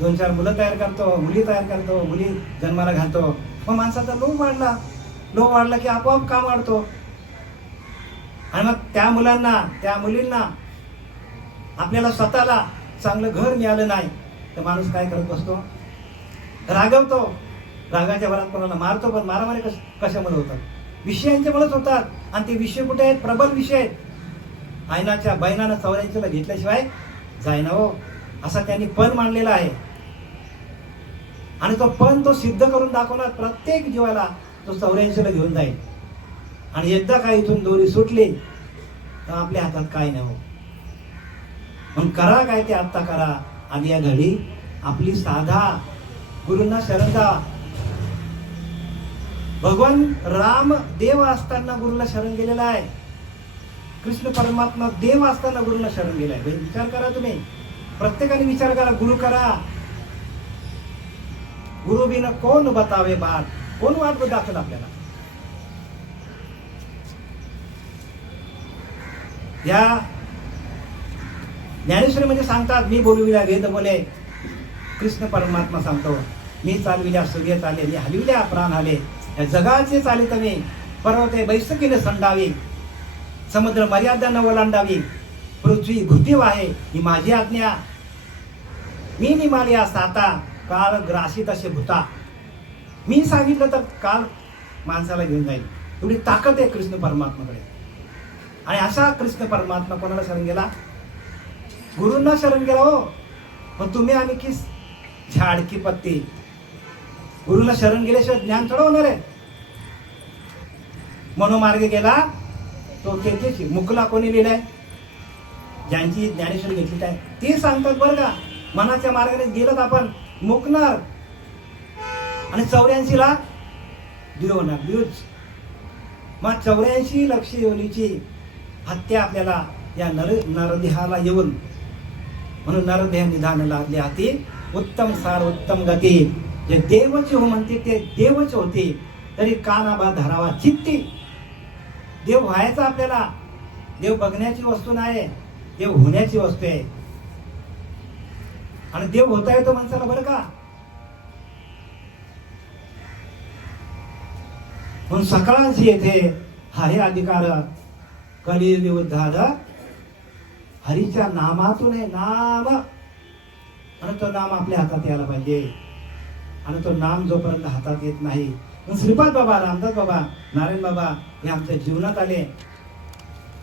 2-4 मुलं तयार करतो, मुली तयार करतो, मुली जन्माला घालतो, मग माणसाचा लोभ वाढला. लोभ वाढला की आपोआप काम वाढतो. आणि मग त्या मुलांना, त्या मुलींना आपल्याला स्वतःला चांगलं घर मिळालं नाही तर माणूस काय करत बसतो? रागवतो. रागाच्या भरात कोणाला मारतो. पण मारामारी कशामुळे होतात? विषयांच्या मुळेच होतात. आणि ते विषय कुठे आहेत? प्रबल विषय आहेत. आयनाच्या बहिणानं 84ला घेतल्याशिवाय जायना हो, असा त्यांनी पण मांडलेला आहे. आणि तो पण तो सिद्ध करून दाखवणार. प्रत्येक जीवाला तो 84ला घेऊन जाईल. आणि एकदा काय इथून दोरी सुटली तर आपल्या हातात काय नाही हो. म्हणून करा काय ते आत्ता करा. आणि या घडी आपली साधा गुरूंना शरण जा. भगवान राम देव असताना गुरुला शरण गेलेला आहे. कृष्ण परमात्मा देव असताना गुरुला शरण गेलाय. विचार करा तुम्ही, प्रत्येकाने विचार करा. गुरु करा. गुरु बिना कोण बतावे बात, कोण वाट दाखवेल आपल्याला? या ज्ञानेश्वरी म्हणजे सांगतात, मी बोलविल्या वेद बोले. कृष्ण परमात्मा सांगतो, मी चालविल्या सूर्य चाले, मी हलविल्या प्राण आले. या जगाचे चालित मी, पर्वते बैसकीने संडावी, समुद्र मर्यादा न ओलांडावी, पृथ्वी घुती वाहे ही माझी आज्ञा. मी निमालिया साता, काळ ग्रासी तसे भूता. मी सांगितलं तर काळ माणसाला घेऊन जाईल. एवढी ताकद आहे कृष्ण परमात्माकडे. आणि असा कृष्ण परमात्मा कोणाला शरण गेला? गुरूंना शरण गेला हो. पण तुम्ही आम्ही की झाड की पत्ती. गुरुला शरण गेल्याशिवाय ज्ञान थोडं होणार आहे. मनोमार्ग गेला तो तेथेच. मुकला कोणी लिहिलाय? ज्यांची ज्ञानेश्वरी घेतली आहे ते सांगतात बरं का. मनाच्या मार्गाने गेलं आपण मुकणार. आणि 84ला द्विज होणार. द्विज. मग 84 लक्ष योनीची हत्या आपल्याला या नरदेहाला येऊन, म्हणून नरदेह निधान लागले हाती, उत्तम सार उत्तम गती. जे देवच हो म्हणते ते देवच होते, तरी कानाबा धरावा चित्ती. देव व्हायचा आपल्याला. देव बघण्याची वस्तू नाही, देव होण्याची वस्तू आहे. आणि देव होता येतो माणसाला बरं का. म्हणून सकाळच येथे आहे अधिकार, कलियुग विरुद्धाद हरीच्या नामातून आहे. नाम. आणि तो नाम आपल्या हातात यायला पाहिजे. आणि तो नाम जोपर्यंत हातात येत नाही. श्रीपाद बाबा, रामदास बाबा, नारायण बाबा हे आमच्या जीवनात आले.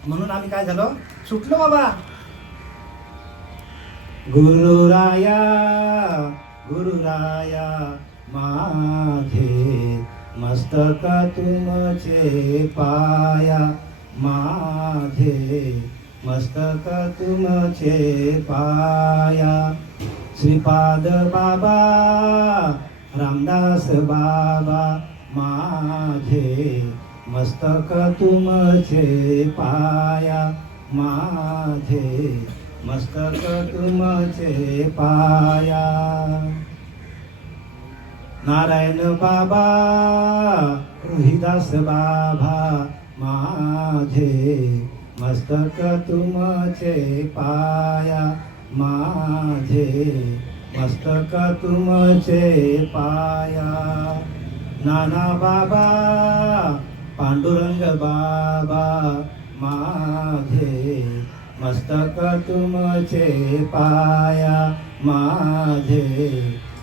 म्हणून आम्ही काय झालो? सुटलो बाबा. गुरुराया गुरुराया माझे मस्तक तुमचे पाया, माझे मस्तक तुमचे पाया. श्रीपाद बाबा, रामदास बाबा, माझे मस्तक तुमचे पाया, माझे मस्तक तुमचे पाया. नारायण बाबा, रोहिदास बाबा, माझे मस्तक तुमचे पाया, माझे मस्तक तुमचे पाया. नाना बाबा, पांडुरंग बाबा, माझे मस्तक तुमचे पाया, माझे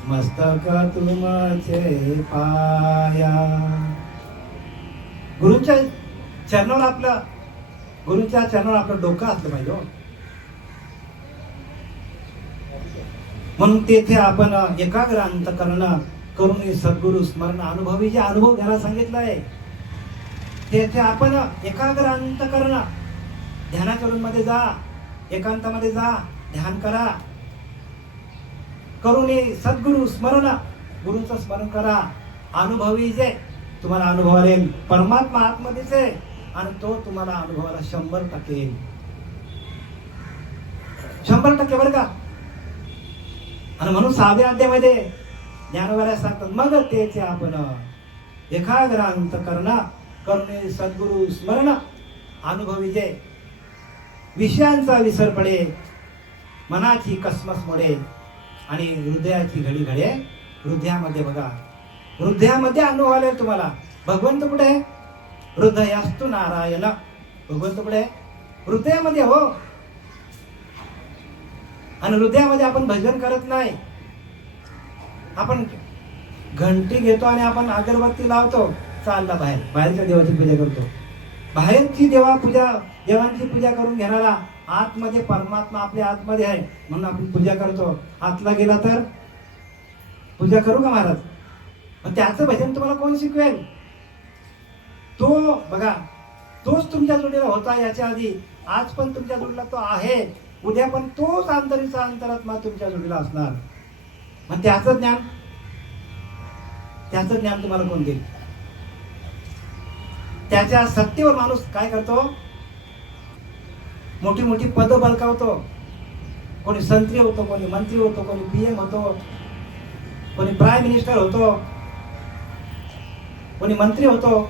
मस्तक तुमचे पाया. गुरुच्या चरणाला आपलं, गुरुच्या चरणाला आपलं डोकं असलं पाहिजे हो. म्हणून तेथे आपण एकाग्र अंतकरण करून सद्गुरु स्मरण अनुभवी जे अनुभव घ्यायला सांगितलं आहे तेथे आपण एकाग्र अंतःकरण ध्यानाच्या रूममध्ये जा, एकांतामध्ये जा, ध्यान करा. करून सद्गुरु स्मरण, गुरुचं स्मरण करा. अनुभवी जे तुम्हाला अनुभवाला येईल, परमात्मा आतमध्येच आहे आणि तो तुम्हाला अनुभवाला 100% येईल. 100% बरं का. आणि म्हणून 6व्या अध्यायामध्ये ज्ञानोबाला सांगतात, मग तेचे आपण एकाग्र अंतःकरण करून सद्गुरु स्मरण, अनुभवी जे विषयांचा विसर पडे, मनाची कसमस मोडे आणि हृदयाची घडी घडे. हृदयामध्ये बघा, हृदयामध्ये अनुभव आले तुम्हाला. भगवंत कुठे आहे? हृदयास्तु नारायण. भगवंत कुठे आहे? हृदयामध्ये. हो. आणि हृदयामध्ये आपण भजन करत नाही. आपण घंटी घेतो आणि आपण अगरबत्ती लावतो, चालला बाहेरच्या देवाची पूजा करतो. बाहेरची देवांची पूजा करून घेणारा आतमध्ये परमात्मा आपल्या आतमध्ये आहे म्हणून आपण पूजा करतो. आतला गेला तर पूजा करू का महाराज? मग त्याचं भजन तुम्हाला कोण शिकवेल? तो बघा, तोच तुमच्या जोडीला होता याच्या आधी, आज पण तुमच्या जोडीला तो आहे, उद्या पण तोच अंतरीचा अंतरात्मा तुमच्या जोडीला असणार. मग त्याचं ज्ञान तुम्हाला कोण देईल? त्याच्या सत्तेवर माणूस काय करतो? मोठी मोठी पद बळकावतो. कोणी संत्री होतो, कोणी मंत्री होतो, कोणी PM होतो, कोणी प्राईम मिनिस्टर होतो, कोणी मंत्री होतो,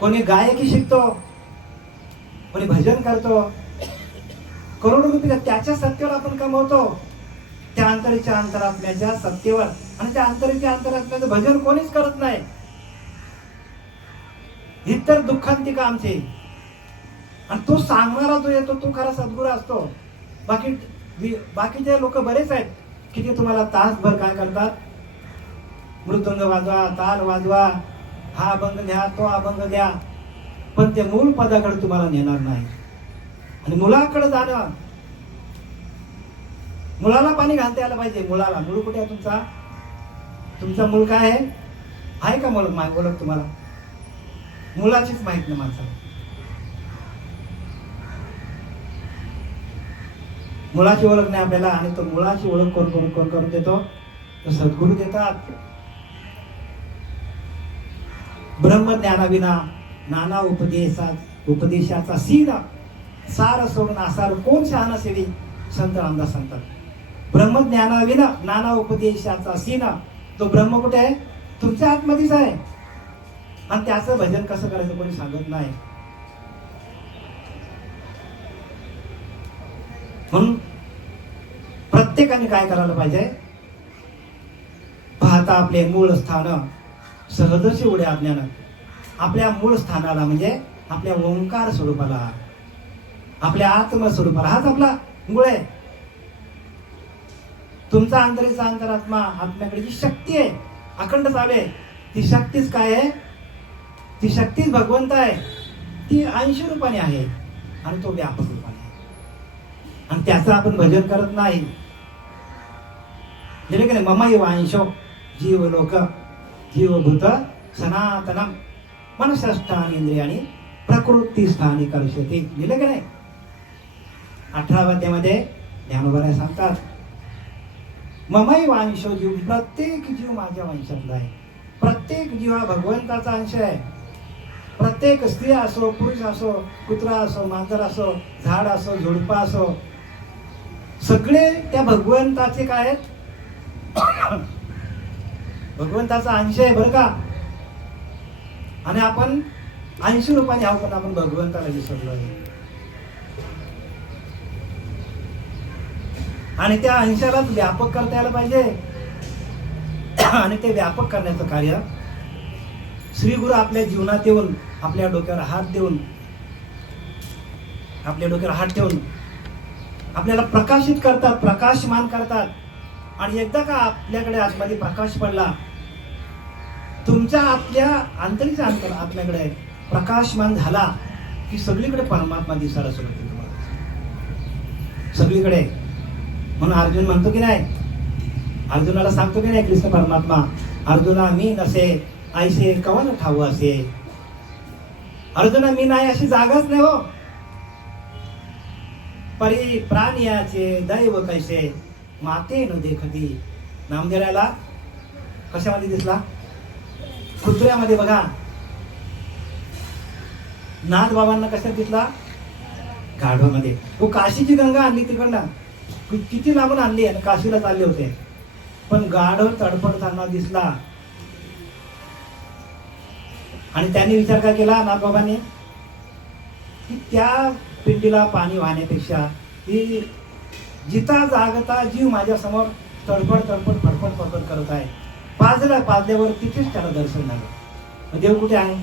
कोणी गायकी शिकतो, कोणी भजन करतो. करोडो रुपये त्याच्या सत्तेवर आपण कमवतो, त्या अंतरीच्या अंतरात्म्याच्या सत्तेवर. आणि त्या अंतरीच्या अंतरात्म्याचं भजन कोणीच करत नाही. ही तर दुःखांतिका आमची. आणि तो सांगणारा जो येतो तो खरा सद्गुरू असतो. बाकीचे लोक बरेच आहेत की ते तुम्हाला तासभर काय करतात? मृदंग वाजवा, ताल वाजवा, हा अभंग घ्या, तो अभंग घ्या, पण ते मूळ पदाकडे तुम्हाला नेणार नाही. आणि मुलाकडे जाणं, मुलाला पाणी घालता यायला पाहिजे. मुलाला, मूळ कुठे आहे तुमचा? तुमचा मूळ काय आहे का मूळ? ओळख तुम्हाला मुलाचीच माहित नाही माणसाला. मुलाची ओळख नाही आपल्याला. आणि तो मुलाची ओळख कोण करून देतो? तो सद्गुरू देतात. ब्रह्मज्ञानाविना नाना उपदेशाचा सीन सार सोडून आसार कोण शहाणा सेवी, संत रामदास सांगतात. ब्रह्मज्ञानाविना नाना उपदेशाचा सीन, तो ब्रह्म कुठे आहे? तुमच्या आतमध्येच आहे. आणि त्याचं भजन कसं करायचं कोणी सांगत नाही. म्हणून प्रत्येकाने काय करायला पाहिजे? पाहता आपले मूळ स्थान सहजशी उड्या अज्ञान, आपल्या मूळ स्थानाला म्हणजे आपल्या ओंकार स्वरूपाला, आपल्या आत्मस्वरूपाला, हाच आपला मूळ आहे. तुमचा अंतरीचा अंतरात्मा, आत्म्याकडे जी शक्ती आहे अखंड चालू आहे, ती शक्तीच काय आहे? ती शक्तीच भगवंत आहे. ती 80 रूपाने आहे आणि तो व्यापक रूपाने आहे. आणि त्याचं आपण भजन करत नाही. गेले की नाही? ममैव अंशो जीव लोक जीवभूत सनातनम मनषष्ठानी इंद्रियाणी प्रकृती स्थानी कर्षते. लिहिले की नाही? 18व्या अध्यायामध्ये ज्ञानोबा सांगतात, ममैव अंशो जीव, प्रत्येक जीव माझ्या वंशातला आहे. प्रत्येक जीव हा भगवंताचा अंश आहे. प्रत्येक स्त्री असो, पुरुष असो, कुत्रा असो, मांजर असो, झाड असो, झुडपा असो, सगळे त्या भगवंताचे काय आहेत? भगवंताचा अंश आहे बरं का. आणि आपण 80 रूपाने आहोत, पण आपण भगवंताला विसरलो आहे. आणि त्या अंशाला व्यापक करता यायला पाहिजे. आणि ते व्यापक करण्याचं कार्य श्री गुरु आपल्या जीवनात येऊन, आपल्या डोक्यावर हात देऊन, आपल्या डोक्यावर हात ठेवून आपल्याला प्रकाशित करतात, प्रकाशमान करतात. आणि एकदा का आपल्याकडे आतमध्ये प्रकाश पडला, तुमच्या आतल्या आंतरिक आतल्याकडे प्रकाशमान झाला की सगळीकडे परमात्मा दिसायला सुरू होते तुम्हाला, सगळीकडे. म्हणून अर्जुन म्हणतो की नाही, अर्जुनाला सांगतो की नाही कृष्ण परमात्मा, अर्जुना मी नसे ऐसे कवन ठाऊ असे. अर्जुना मी नाही अशी जागाच नाही हो. परी प्राणियाचे दैव कैसे माते न देखती. नामदेवाला कशामध्ये दिसला? कुत्र्यामध्ये. बघा नाथ बाबांना कशात दिसला? गाढवामध्ये. तो काशीची गंगा आणली तिकडनं, किती लांबून आणली आणि काशीला चालले होते, पण गाढव तडफडताना दिसला. आणि त्यांनी विचार काय केला नाथ बाबांनी की त्या पिंडीला पाणी वाहण्यापेक्षा ही जिता जागता जीव माझ्या समोर तडफड तडफड फडफड फडफड करत आहे. पाजल्यावर तिथेच त्याला दर्शन झालं. देव कुठे आहे?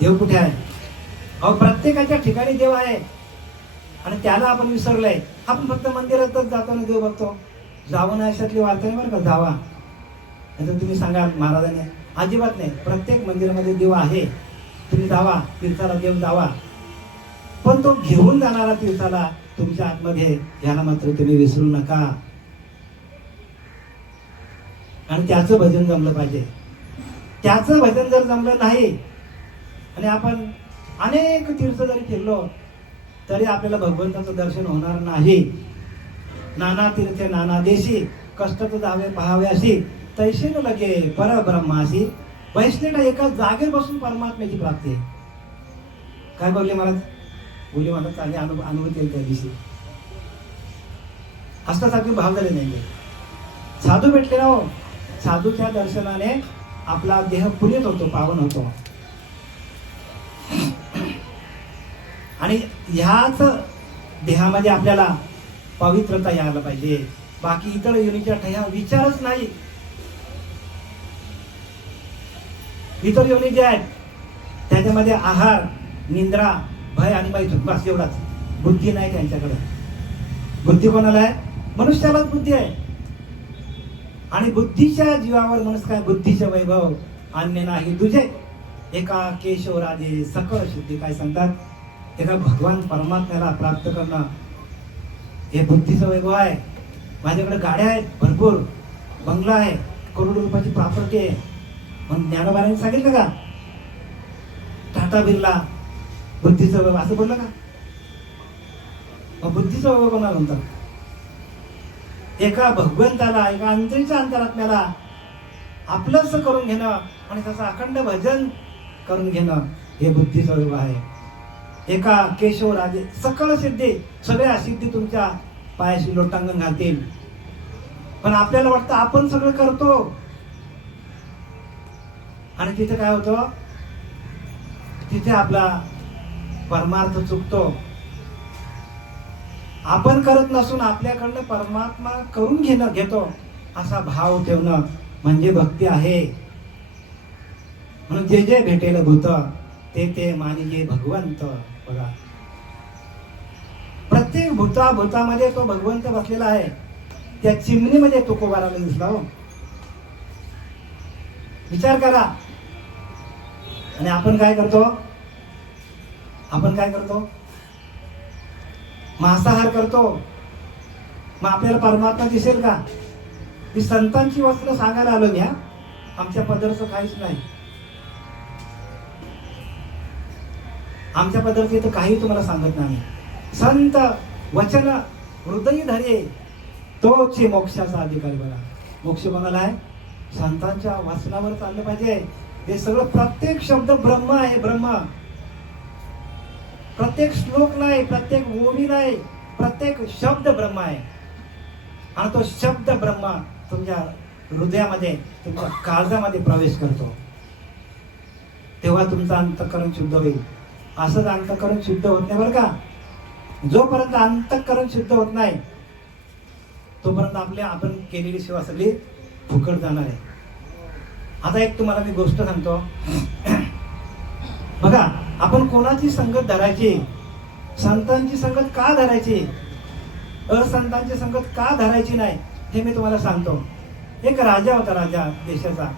देव कुठे आहे? अहो प्रत्येकाच्या ठिकाणी देव आहे आणि त्याला आपण विसरलोय. आपण फक्त मंदिरातच जातो आणि देव बघतो. जावं नाही अशातली वार्ता नाही बरं का, जावा. नंतर तुम्ही सांगाल महाराजांनी, अजिबात नाही. प्रत्येक मंदिरामध्ये देव आहे, तुम्ही जावा तीर्थाला, देव जावा. पण तो घेऊन जाणारा तीर्थाला तुमच्या आतमध्ये, याला मात्र तुम्ही विसरू नका. आणि त्याचं भजन जमलं पाहिजे. त्याचं भजन जर जमलं नाही आणि आपण अनेक तीर्थ जरी फिरलो तरी आपल्याला भगवंताचं दर्शन होणार नाही. नाना तीर्थे नाना देशी कष्ट जावे पहावे अशी तैसे न लगे परब्रह्मासी. वैष्णव एका जागेवर बसून परमात्म्याची प्राप्ती आहे. काय बोलले महाराज? बोलले मला चांगली अनुभव केली त्या दिवशी. हस्तासारखे भाव झाले नाही. साधू भेटले ना हो. साधूच्या दर्शनाने आपला देह पुनीत होतो, पावन होतो. आणि ह्याच देहामध्ये आपल्याला पवित्रता यायला पाहिजे. बाकी इतर योनीच्या ठया विचारच नाही. इतर योनी जे आहेत त्याच्यामध्ये आहार, निंद्रा, भय आणि मैथून, बस एवढाच. बुद्धी नाही त्यांच्याकडे. बुद्धी कोणाला आहे? मनुष्यालाच बुद्धी आहे. आणि बुद्धीच्या जीवावर मनुष्य काय? बुद्धीचे वैभव अन्य नाही तुझे. एका केशवराजे सकळ सिद्धी. काय सांगतात? एका भगवान परमात्म्याला प्राप्त करणं हे बुद्धीचं वैभव आहे. माझ्याकडे गाड्या आहेत भरपूर, बंगला आहे, करोडो रुपयाची प्रॉपर्टी आहे, म्हणून ज्ञानोबारांनी सांगितलं का टाटा बिर्ला बुद्धीचं वैभव असं बोललं का? मग बुद्धीचं वैभव कोणाला म्हणतात? एका भगवंताला, एका अंतरीच्या अंतरात्म्याला आपलंच करून घेणं आणि त्याचं अखंड भजन करून घेणं हे बुद्धीचं वैभव आहे. एका केशवराजे सकळ सिद्धी, सगळ्या सिद्धी तुमच्या पायाशी लोटांगण घालतील. पण आपल्याला वाटतं आपण सगळं करतो आणि तिथे काय होतं? तिथे आपला परमार्थ चुकतो. आपण करत नसून आपल्याकडनं परमात्मा करून घेतो असा भाव ठेवणं म्हणजे भक्ती आहे. म्हणून जे जे भेटेल भूत ते मानिजे भगवंत. बघा प्रत्येक भूतामध्ये तो भगवंत बसलेला आहे. त्या चिमणीमध्ये तो कोबाराला दिसला हो. विचार करा. आणि आपण काय करतो? मांसाहार करतो. मग आपल्याला परमात्मा दिसेल का? मी संतांची वस्त्र सांगायला आलो मी. आमच्या पदरचं काहीच नाही. आमच्या पदरचे तर काही तुम्हाला सांगत नाही. संत वचन हृदय धरे तोच मोक्षाचा अधिकारी. बघा मोक्ष कोणाला आहे? संतांच्या वाचनावर चाललं पाहिजे. हे सगळं प्रत्येक शब्द ब्रह्म आहे. ब्रह्म प्रत्येक श्लोक नाही, प्रत्येक ओवी नाही, प्रत्येक शब्द ब्रह्म आहे. आणि तो शब्द ब्रह्म तुमच्या हृदयामध्ये, तुमच्या काळजामध्ये प्रवेश करतो. तेव्हा तुमचं अंतःकरण शुद्ध होईल. असंच अंतःकरण शुद्ध होत नाही बरं का. जोपर्यंत अंतःकरण शुद्ध होत नाही तोपर्यंत आपण केलेली सेवा सगळी फुकट जाणार आहे. आता एक तुम्हाला मी गोष्ट सांगतो. बघा आपण कोणाची संगत धरायची? संतांची संगत का धरायची? असंतांची संगत का धरायची नाही हे मी तुम्हाला सांगतो. एक राजा होता, राजा देशाचा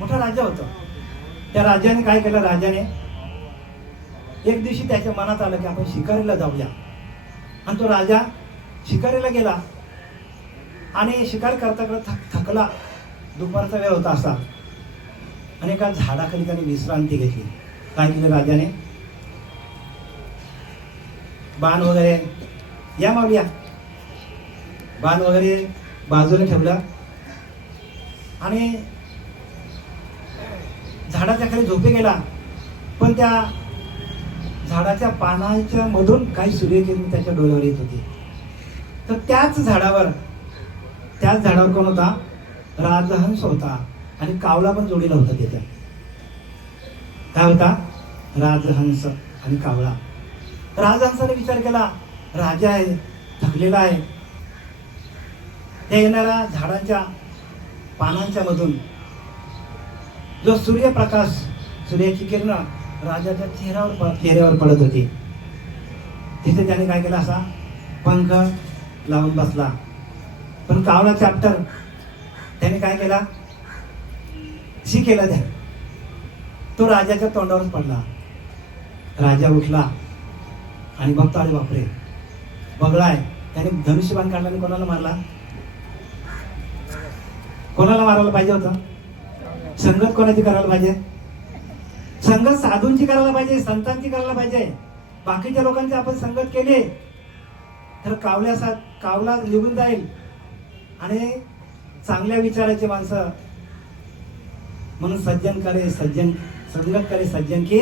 मोठा राजा होता. त्या राजाने काय केलं? राजाने एक दिवशी त्याच्या मनात आलं की आपण शिकारीला जाऊया. आणि तो राजा शिकारीला गेला आणि शिकार करता करता थकला दुपारचा वेळ होता असा, आणि एका झाडाखाली त्याने विश्रांती घेतली. काय केलं राजाने? बाण वगैरे, या माऊल्या, बाण वगैरे बाजूला ठेवलं आणि झाडाच्या खाली झोपे गेला. पण त्या झाडाच्या पानांच्या मधून काही सूर्यकिरण त्याच्या डोळ्यावर येत होती. तर त्याच झाडावर कोण होता? राजहंस होता, आणि कावळा पण जोडीला होता त्याच्या. काय होता? राजहंस आणि कावळा. राजहंसाने विचार केला, राजा आहे, थकलेला आहे, त्या येणाऱ्या झाडांच्या पानांच्या मधून जो सूर्यप्रकाश, सूर्याची किरण राजाच्या चेहऱ्यावर पडत होती. तिथे त्याने काय केलं? असा पंख लावून बसला. पण कावळा चॅप्टर त्याने काय केला? केला त्या, तो राजाच्या तोंडावरच पडला. राजा उठला आणि बघतो, अरे बापरे, बगळाय. त्याने धनुष्यबाण काढला आणि कोणाला मारला? कोणाला मारायला पाहिजे होतं? संगत कोणाची करायला पाहिजे? संगत साधूंची करायला पाहिजे, संतांची करायला पाहिजे. बाकीच्या लोकांची आपण संगत केली तर कावला निघून जाईल. आणि चांगल्या विचाराची माणसं, म्हणून संगत करे सज्जन की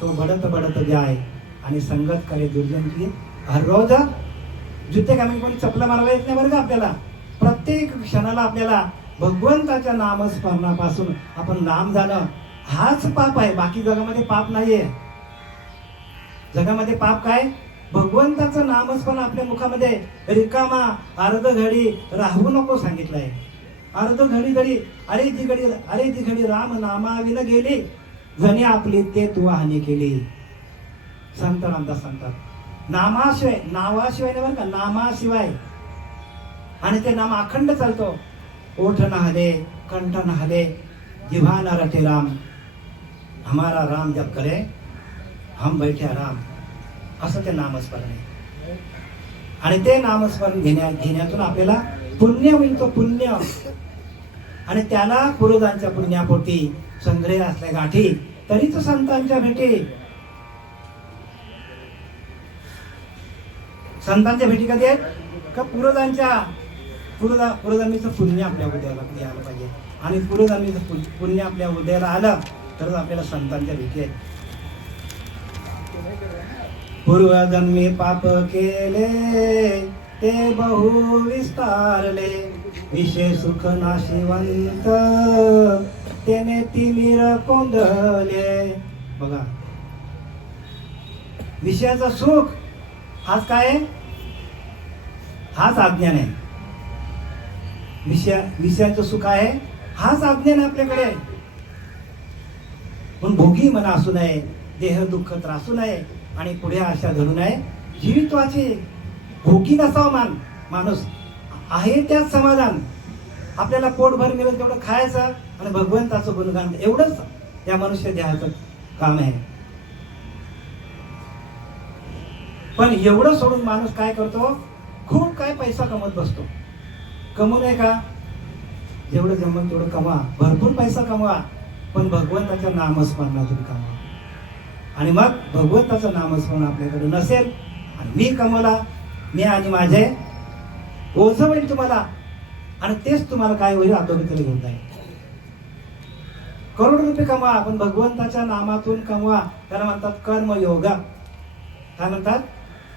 तो बढत जाय, आणि संगत करे दुर्जन की हर रोज जुते कामी. कोणी चपला मारायला येत नाही बरं का आपल्याला. प्रत्येक क्षणाला आपल्याला भगवंताच्या नामस्मरणापासून आपण लांब जाणं हाच पाप आहे. बाकी जगामध्ये पाप नाहीये. जगामध्ये पाप काय? भगवंताचं नामस्मरण आपल्या मुखामध्ये रिकामा अर्ध घडी राहू नको सांगितलंय. अर्ध घडी तरी अरे ती घडी राम नामाविन गेली, जणी आपली ते तू हानी केली. संत रामदास सांगतात, नावाशिवाय नाही बरं का, नामाशिवाय. आणि ते नाम अखंड चालतो. ओठ न हले, कंठ न हले, जिव्हा न रटे राम, हमारा राम जप करे, हम बैठे आराम. असं ते नामस्मरण आहे. आणि ते नामस्मरण घेण्यातून आपल्याला पुण्य मिळतो, पुण्य. आणि त्याला पूर्वजांच्या पुण्यापोटी संग्रह असल्या गाठी, तरीच संतांच्या भेटी. संतांच्या भेटी कधी आहेत? का पूर्वजन्मीचं पुण्य आपल्या उदयाला यायला पाहिजे. आणि पूर्वजन्मीचं पुण्य आपल्या उदयाला आलं तरच आपल्याला संतांच्या भेटी आहेत. पूर्वजन्मी पाप केले ते बहु विस्तारले, विषय सुख नाशिवंत त्याने तिमिर कोंदले. बघा, विषयाचं सुख हाच काय? हाच अज्ञान आहे. विषयाचं सुख आहे हाच अज्ञान आहे आपल्याकडे. पण भोगी मना असू नये, देह दुःख त्रासू नये, आणि पुढे आशा धरू नये जीवित्वाची. भोगी नसावा माणूस, आहे त्याच समाधान. आपल्याला पोटभर मिळेल तेवढं खायचं आणि भगवंताचं गुणगान, एवढंच या मनुष्य देहाचं काम आहे. पण एवढं सोडून माणूस काय करतो? खूप काय पैसा कमवत बसतो. कमवू नये का? जेवढं जमत तेवढं कमवा, भरपूर पैसा कमवा, पण भगवंताच्या नामस्मरणातून कमवा. आणि मग भगवंताचं नामस्मरण आपल्याकडे नसेल आणि मी कमवला, मी आणि माझे ओझं होईल तुम्हाला. आणि तेच तुम्हाला काय होईल? अधोगतीला घेऊन जाईल. करोड रुपये कमवा, पण भगवंताच्या नामातून कमवा. त्याला म्हणतात कर्मयोग. काय म्हणतात?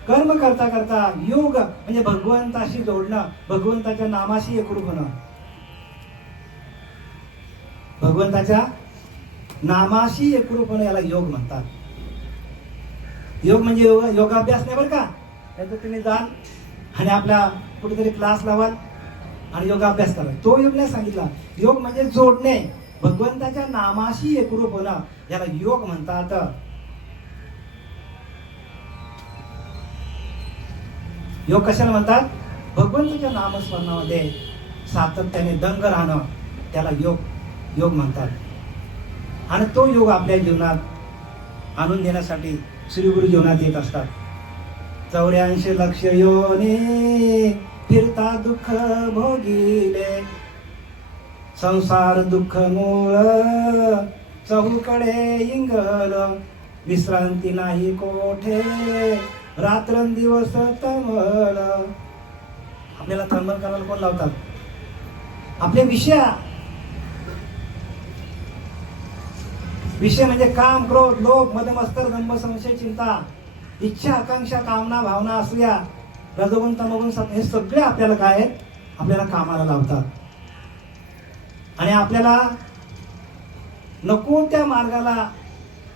कर्म करता करता योग, म्हणजे भगवंताशी जोडणं, भगवंताच्या नामाशी एकरूप होणं. भगवंताच्या नामाशी एकरूप होणं याला योग म्हणतात. योग म्हणजे योगाभ्यास नाही बरं का. त्याचं तुम्ही जाल आणि आपल्या कुठेतरी क्लास लावाल आणि योगाभ्यास करा, तो योग नाही सांगितला. योग म्हणजे जोडणे, भगवंताच्या नामाशी एकरूप होणं, याला योग म्हणतात. योग कशाला म्हणतात? भगवंताच्या नामस्मरणामध्ये सातत्याने दंग राहणं, त्याला योग म्हणतात. आणि तो योग आपल्या जीवनात आणून देण्यासाठी श्री गुरु जीवनात येत असतात. 84 लक्ष योनी फिरता दुःख भोगिले, संसार दुःख मूळ चहूकडे इंगल, विश्रांती नाही कोठे रात्रंदिवस तळमळ. आपल्याला तळमळ करायला कोण लावतात? आपले विषय. विषय म्हणजे काम, क्रोध, लोभ, मद, मत्सर, दंभ, संशय, चिंता, इच्छा, आकांक्षा, कामना, भावना, असूया, रजोगुण, तमोगुण, हे सगळे आपल्याला काय आहेत? आपल्याला कामाला लावतात. आणि आपल्याला नको त्या मार्गाला,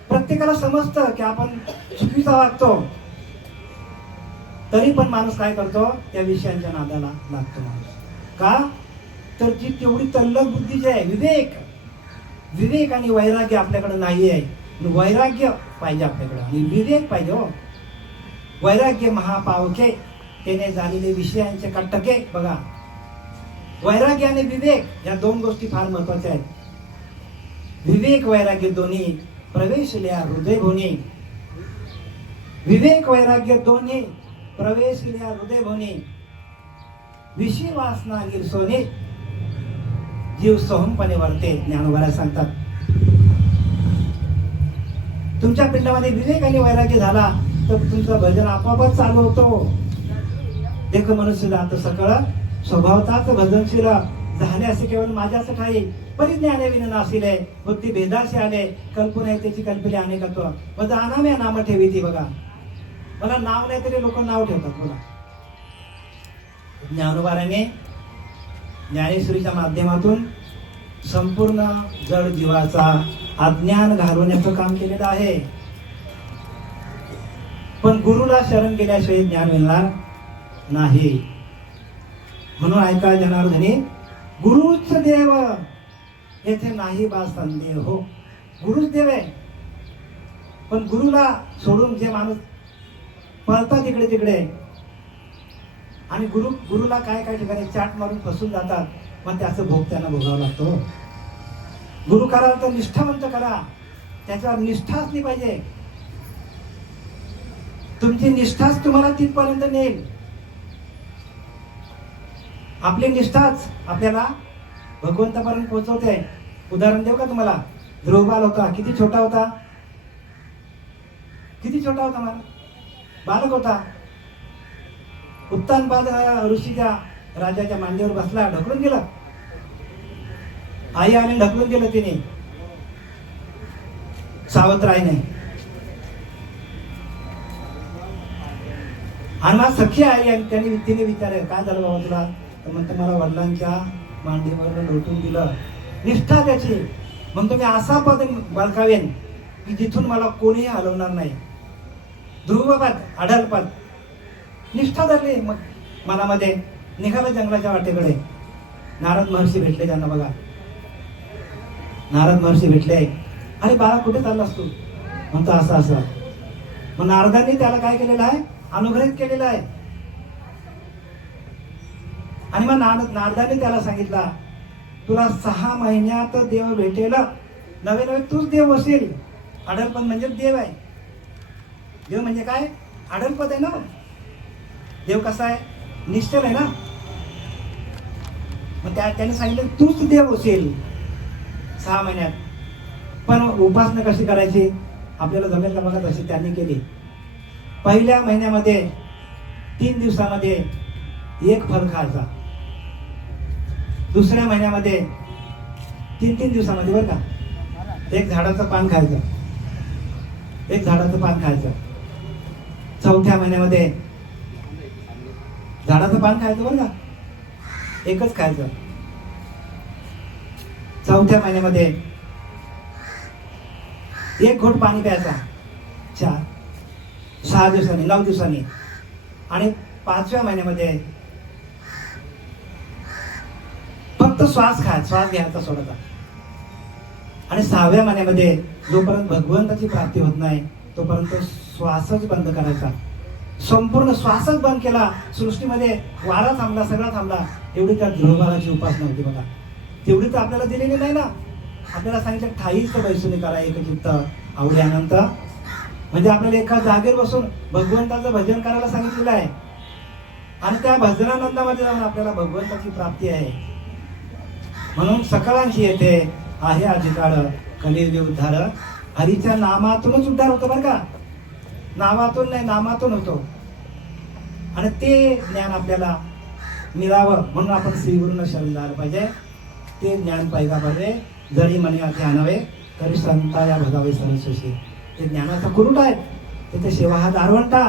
प्रत्येकाला समजतं की आपण चुकीचा वागतो, तरी पण माणूस काय करतो? त्या विषयांच्या नादाला लागतो माणूस. का? तर जी तेवढी तल्लख बुद्धी जी आहे, विवेक आणि वैराग्य आपल्याकडे नाही आहे. वैराग्य पाहिजे आपल्याकडे आणि विवेक पाहिजे. हो, वैराग्य महापावके त्याने झालेले विषयांचे कट्टके. बघा, वैराग्य आणि विवेक या दोन गोष्टी फार महत्वाच्या आहेत. विवेक वैराग्य दोन्ही प्रवेशल्या हृदय भोनी. विवेक वैराग्य दोन्ही प्रवेशल्या हृदय भोनी. विषय वासना गिरसोनी जीव सोहमपणे वरते. ज्ञानोबा सांगतात, तुमच्या पिंडामध्ये विवेक आणि वैराग्य झाला तर तुमचं भजन आपोआपच चालू होतो. देख मनुष्य जात सकळ स्वभावताच भजनशील झाले असे केवळ माझ्याच ठाई. परिज्ञाने विन नासिले बुद्धी भेदाशी आले कल्पना त्याची कल्पले अनेकत्व. माझं अनाम्या नाम ठेवी ती. बघा, मला नाव नाही तरी लोक नाव ठेवतात. बघा, ज्ञानोबाराने ज्ञानेश्वरीच्या माध्यमातून संपूर्ण जड जीवाचा अज्ञान घालवण्याचं काम केलेलं आहे. पण गुरुला शरण गेल्याशिवाय ज्ञान मिळणार नाही. म्हणून ऐका जनार्दनी, गुरुच देव येथे नाही बा संदेह. हो, गुरुच देव आहे. पण गुरुला सोडून जे माणूस पळतात इकडे तिकडे, आणि गुरुला काय काय ठिकाणी चाट मारून फसून जातात, मग त्याचं भोग त्यांना भोगावं लागतो. गुरु कराल तर निष्ठावंत करा, त्याच्यावर निष्ठाच नाही पाहिजे. तुमची निष्ठाच तुम्हाला तिथपर्यंत नेईल. आपली निष्ठाच आपल्याला भगवंतापर्यंत पोहोचवते. उदाहरण देऊ का तुम्हाला? ध्रुवबाल होता, किती छोटा होता? किती छोटा होता? मला बालक होता. उत्तानपाद ऋषीच्या राजाच्या मांडीवर बसला, ढकलून गेला. आई आली ढकलून गेलं तिने, सावत्राईने. आणि मग सखी आली आणि तिने विचारलं, काय झालं बाबा तुला? तर म्हणतो, मला वडिलांच्या मांडीवर लोटून दिलं. निष्ठा त्याची. म्हणतो, मी असा पद बळकावेन की जिथून मला कोणीही हलवणार नाही. ध्रुवपद, अढलपद, निष्ठा धरली. मग मनामध्ये निघालं जंगलाच्या वाटेकडे. नारद महर्षी भेटले त्यांना. बघा, नारद महर्षी भेटले. अरे बाळा, कुठे चाललास तू? म्हणतो, असं असं. मग नारदांनी त्याला काय केलेलं आहे? अनुग्रहित केलेलं आहे. आणि मग नारदांनी त्याला सांगितलं, तुला 6 महिन्यात देव भेटेल, नवे नवे तूच देव होशील. अढलपद म्हणजे देव आहे. देव म्हणजे काय? अढलपद आहे ना. देव कसा आहे? निश्चल आहे ना. मग त्याने सांगितलं, तूच देव होशील 6 महिन्यात. पण उपासना कशी करायची आपल्याला जमेल का? बघा, तशी त्यांनी केली. पहिल्या महिन्यामध्ये 3 दिवसामध्ये 1 फळ खायचा. दुसऱ्या महिन्यामध्ये 3 दिवसामध्ये, बरं का, 1 झाडाचं पान खायचं. 1 झाडाचं पान खायचं. चौथ्या महिन्यामध्ये झाडाचं पान खायचं, बरं का, 1च खायचं. चौथ्या महिन्यामध्ये 1 घोट पाणी प्यायचा. 6 दिवसांनी, 9 दिवसांनी. आणि 5व्या महिन्यामध्ये फक्त श्वास घ्यायचा, सोडायचा. आणि 6व्या महिन्यामध्ये जोपर्यंत भगवंताची प्राप्ती होत नाही तोपर्यंत श्वासच बंद करायचा. संपूर्ण श्वासच बंद केला. सृष्टीमध्ये वारा थांबला, सगळा थांबला. एवढी त्या ध्रुवबालाची उपासना होती. बघा, तेवढी तर आपल्याला दिलेली नाही ना. आपल्याला सांगितलं, ठाईच बैसुनी करा एकचित्त आवडी अनंत. म्हणजे आपल्याला एका जागेवर बसून भगवंताचं भजन करायला सांगितलेलं आहे. आणि त्या भजनानंदामध्ये जाऊन आपल्याला भगवंताची प्राप्ती आहे. म्हणून सकळांची येते आहे अधिकार कलियुग उद्धार. हरीच्या नामातूनच उद्धार होतो बरं का, नावातून नाही, नामातून होतो. आणि ते ज्ञान आपल्याला मिळावं म्हणून आपण श्री गुरुंना शरण जायला पाहिजे. ते ज्ञान पाहिजे पाहिजे. जरी म्हणे अति आणावे तरी संता या भगावे सरस्वशी. ते ज्ञानाचा कुरुट आहे, त्याचे सेवा हा दारवंटा.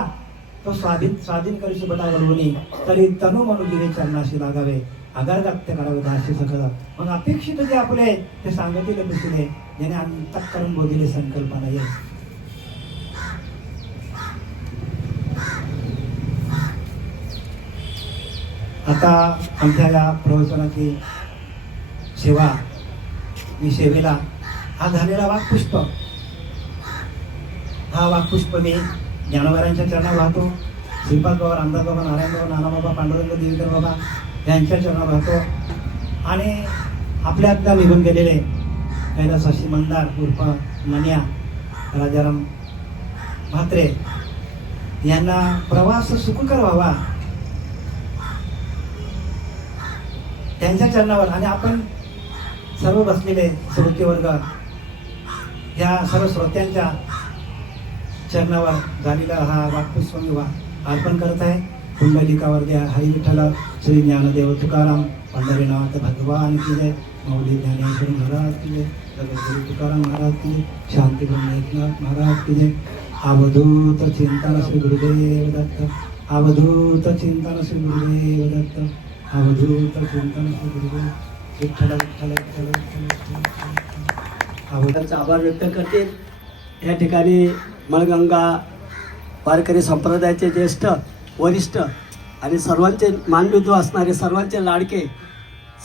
तो स्वाधीन करीशी बटा वळवणी तरी तनु म्हणून गिरे चरणाशी लागावे. आगार व्यक्त करावे दाशी सगळं. मग अपेक्षित जे आपले ते सांगतील दुसरे ज्याने अंतःकरण बोधिले संकल्पना ये. आता आमच्या या प्रवचनाची सेवा, मी सेवेला हा झालेला वाक्पुष्प, हा वाक्पुष्प मी ज्ञानोबारांच्या चरणावर वाहतो. श्रीपाद बाबा, रामदास बाबा, नारायण बाबा, नानाबाबा, पांडुरंग देवीकर बाबा यांच्या चरणावर वाहतो. आणि आपल्यातला निघून गेलेले कैलासवासी मंदार उर्फ मन्या राजाराम म्हात्रे यांना प्रवास सुखकर व्हावा त्यांच्या चरणावर. आणि आपण सर्व बसलेले श्रोतेवर्ग या सर्व श्रोत्यांच्या चरणावर झालेला हा वाक्पुष्प मी अर्पण करत आहे. कुंडलिकावर द्या हरी विठ्ठल श्री ज्ञानदेव तुकाराम पंढरीनाथ भगवान की जय. मौली ज्ञानेश्वर महाराज की जय. जगद्गुरु तुकाराम महाराज की जय. शांती ब्रह्म एकनाथ महाराज की जय. अवधूत चिंतन श्री गुरुदेव दत्त. अवधूत चिंतन श्री गुरुदेव दत्त. अवधूत चिंतन श्री गुरुदेव विठ्ठल विठ्ठल विठ्ठल विठ्ठल. अवधूतचा आभार व्यक्त करते. या ठिकाणी मळगंगा वारकरी संप्रदायाचे ज्येष्ठ वरिष्ठ आणि सर्वांचे मानबिंदू असणारे, सर्वांचे लाडके,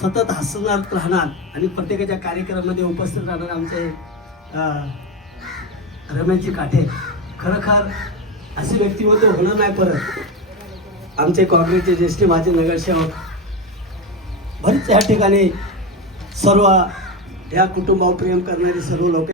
सतत हसणार राहणार आणि प्रत्येकाच्या कार्यक्रमामध्ये उपस्थित राहणार आमचे रमेशजी काठे. खरोखर असे व्यक्तिमत्व होणार नाही परत. आमचे काँग्रेसचे ज्येष्ठ माजी नगरसेवक बरेच या ठिकाणी सर्व या कुटुंबावर प्रेम करणारी सर्व लोक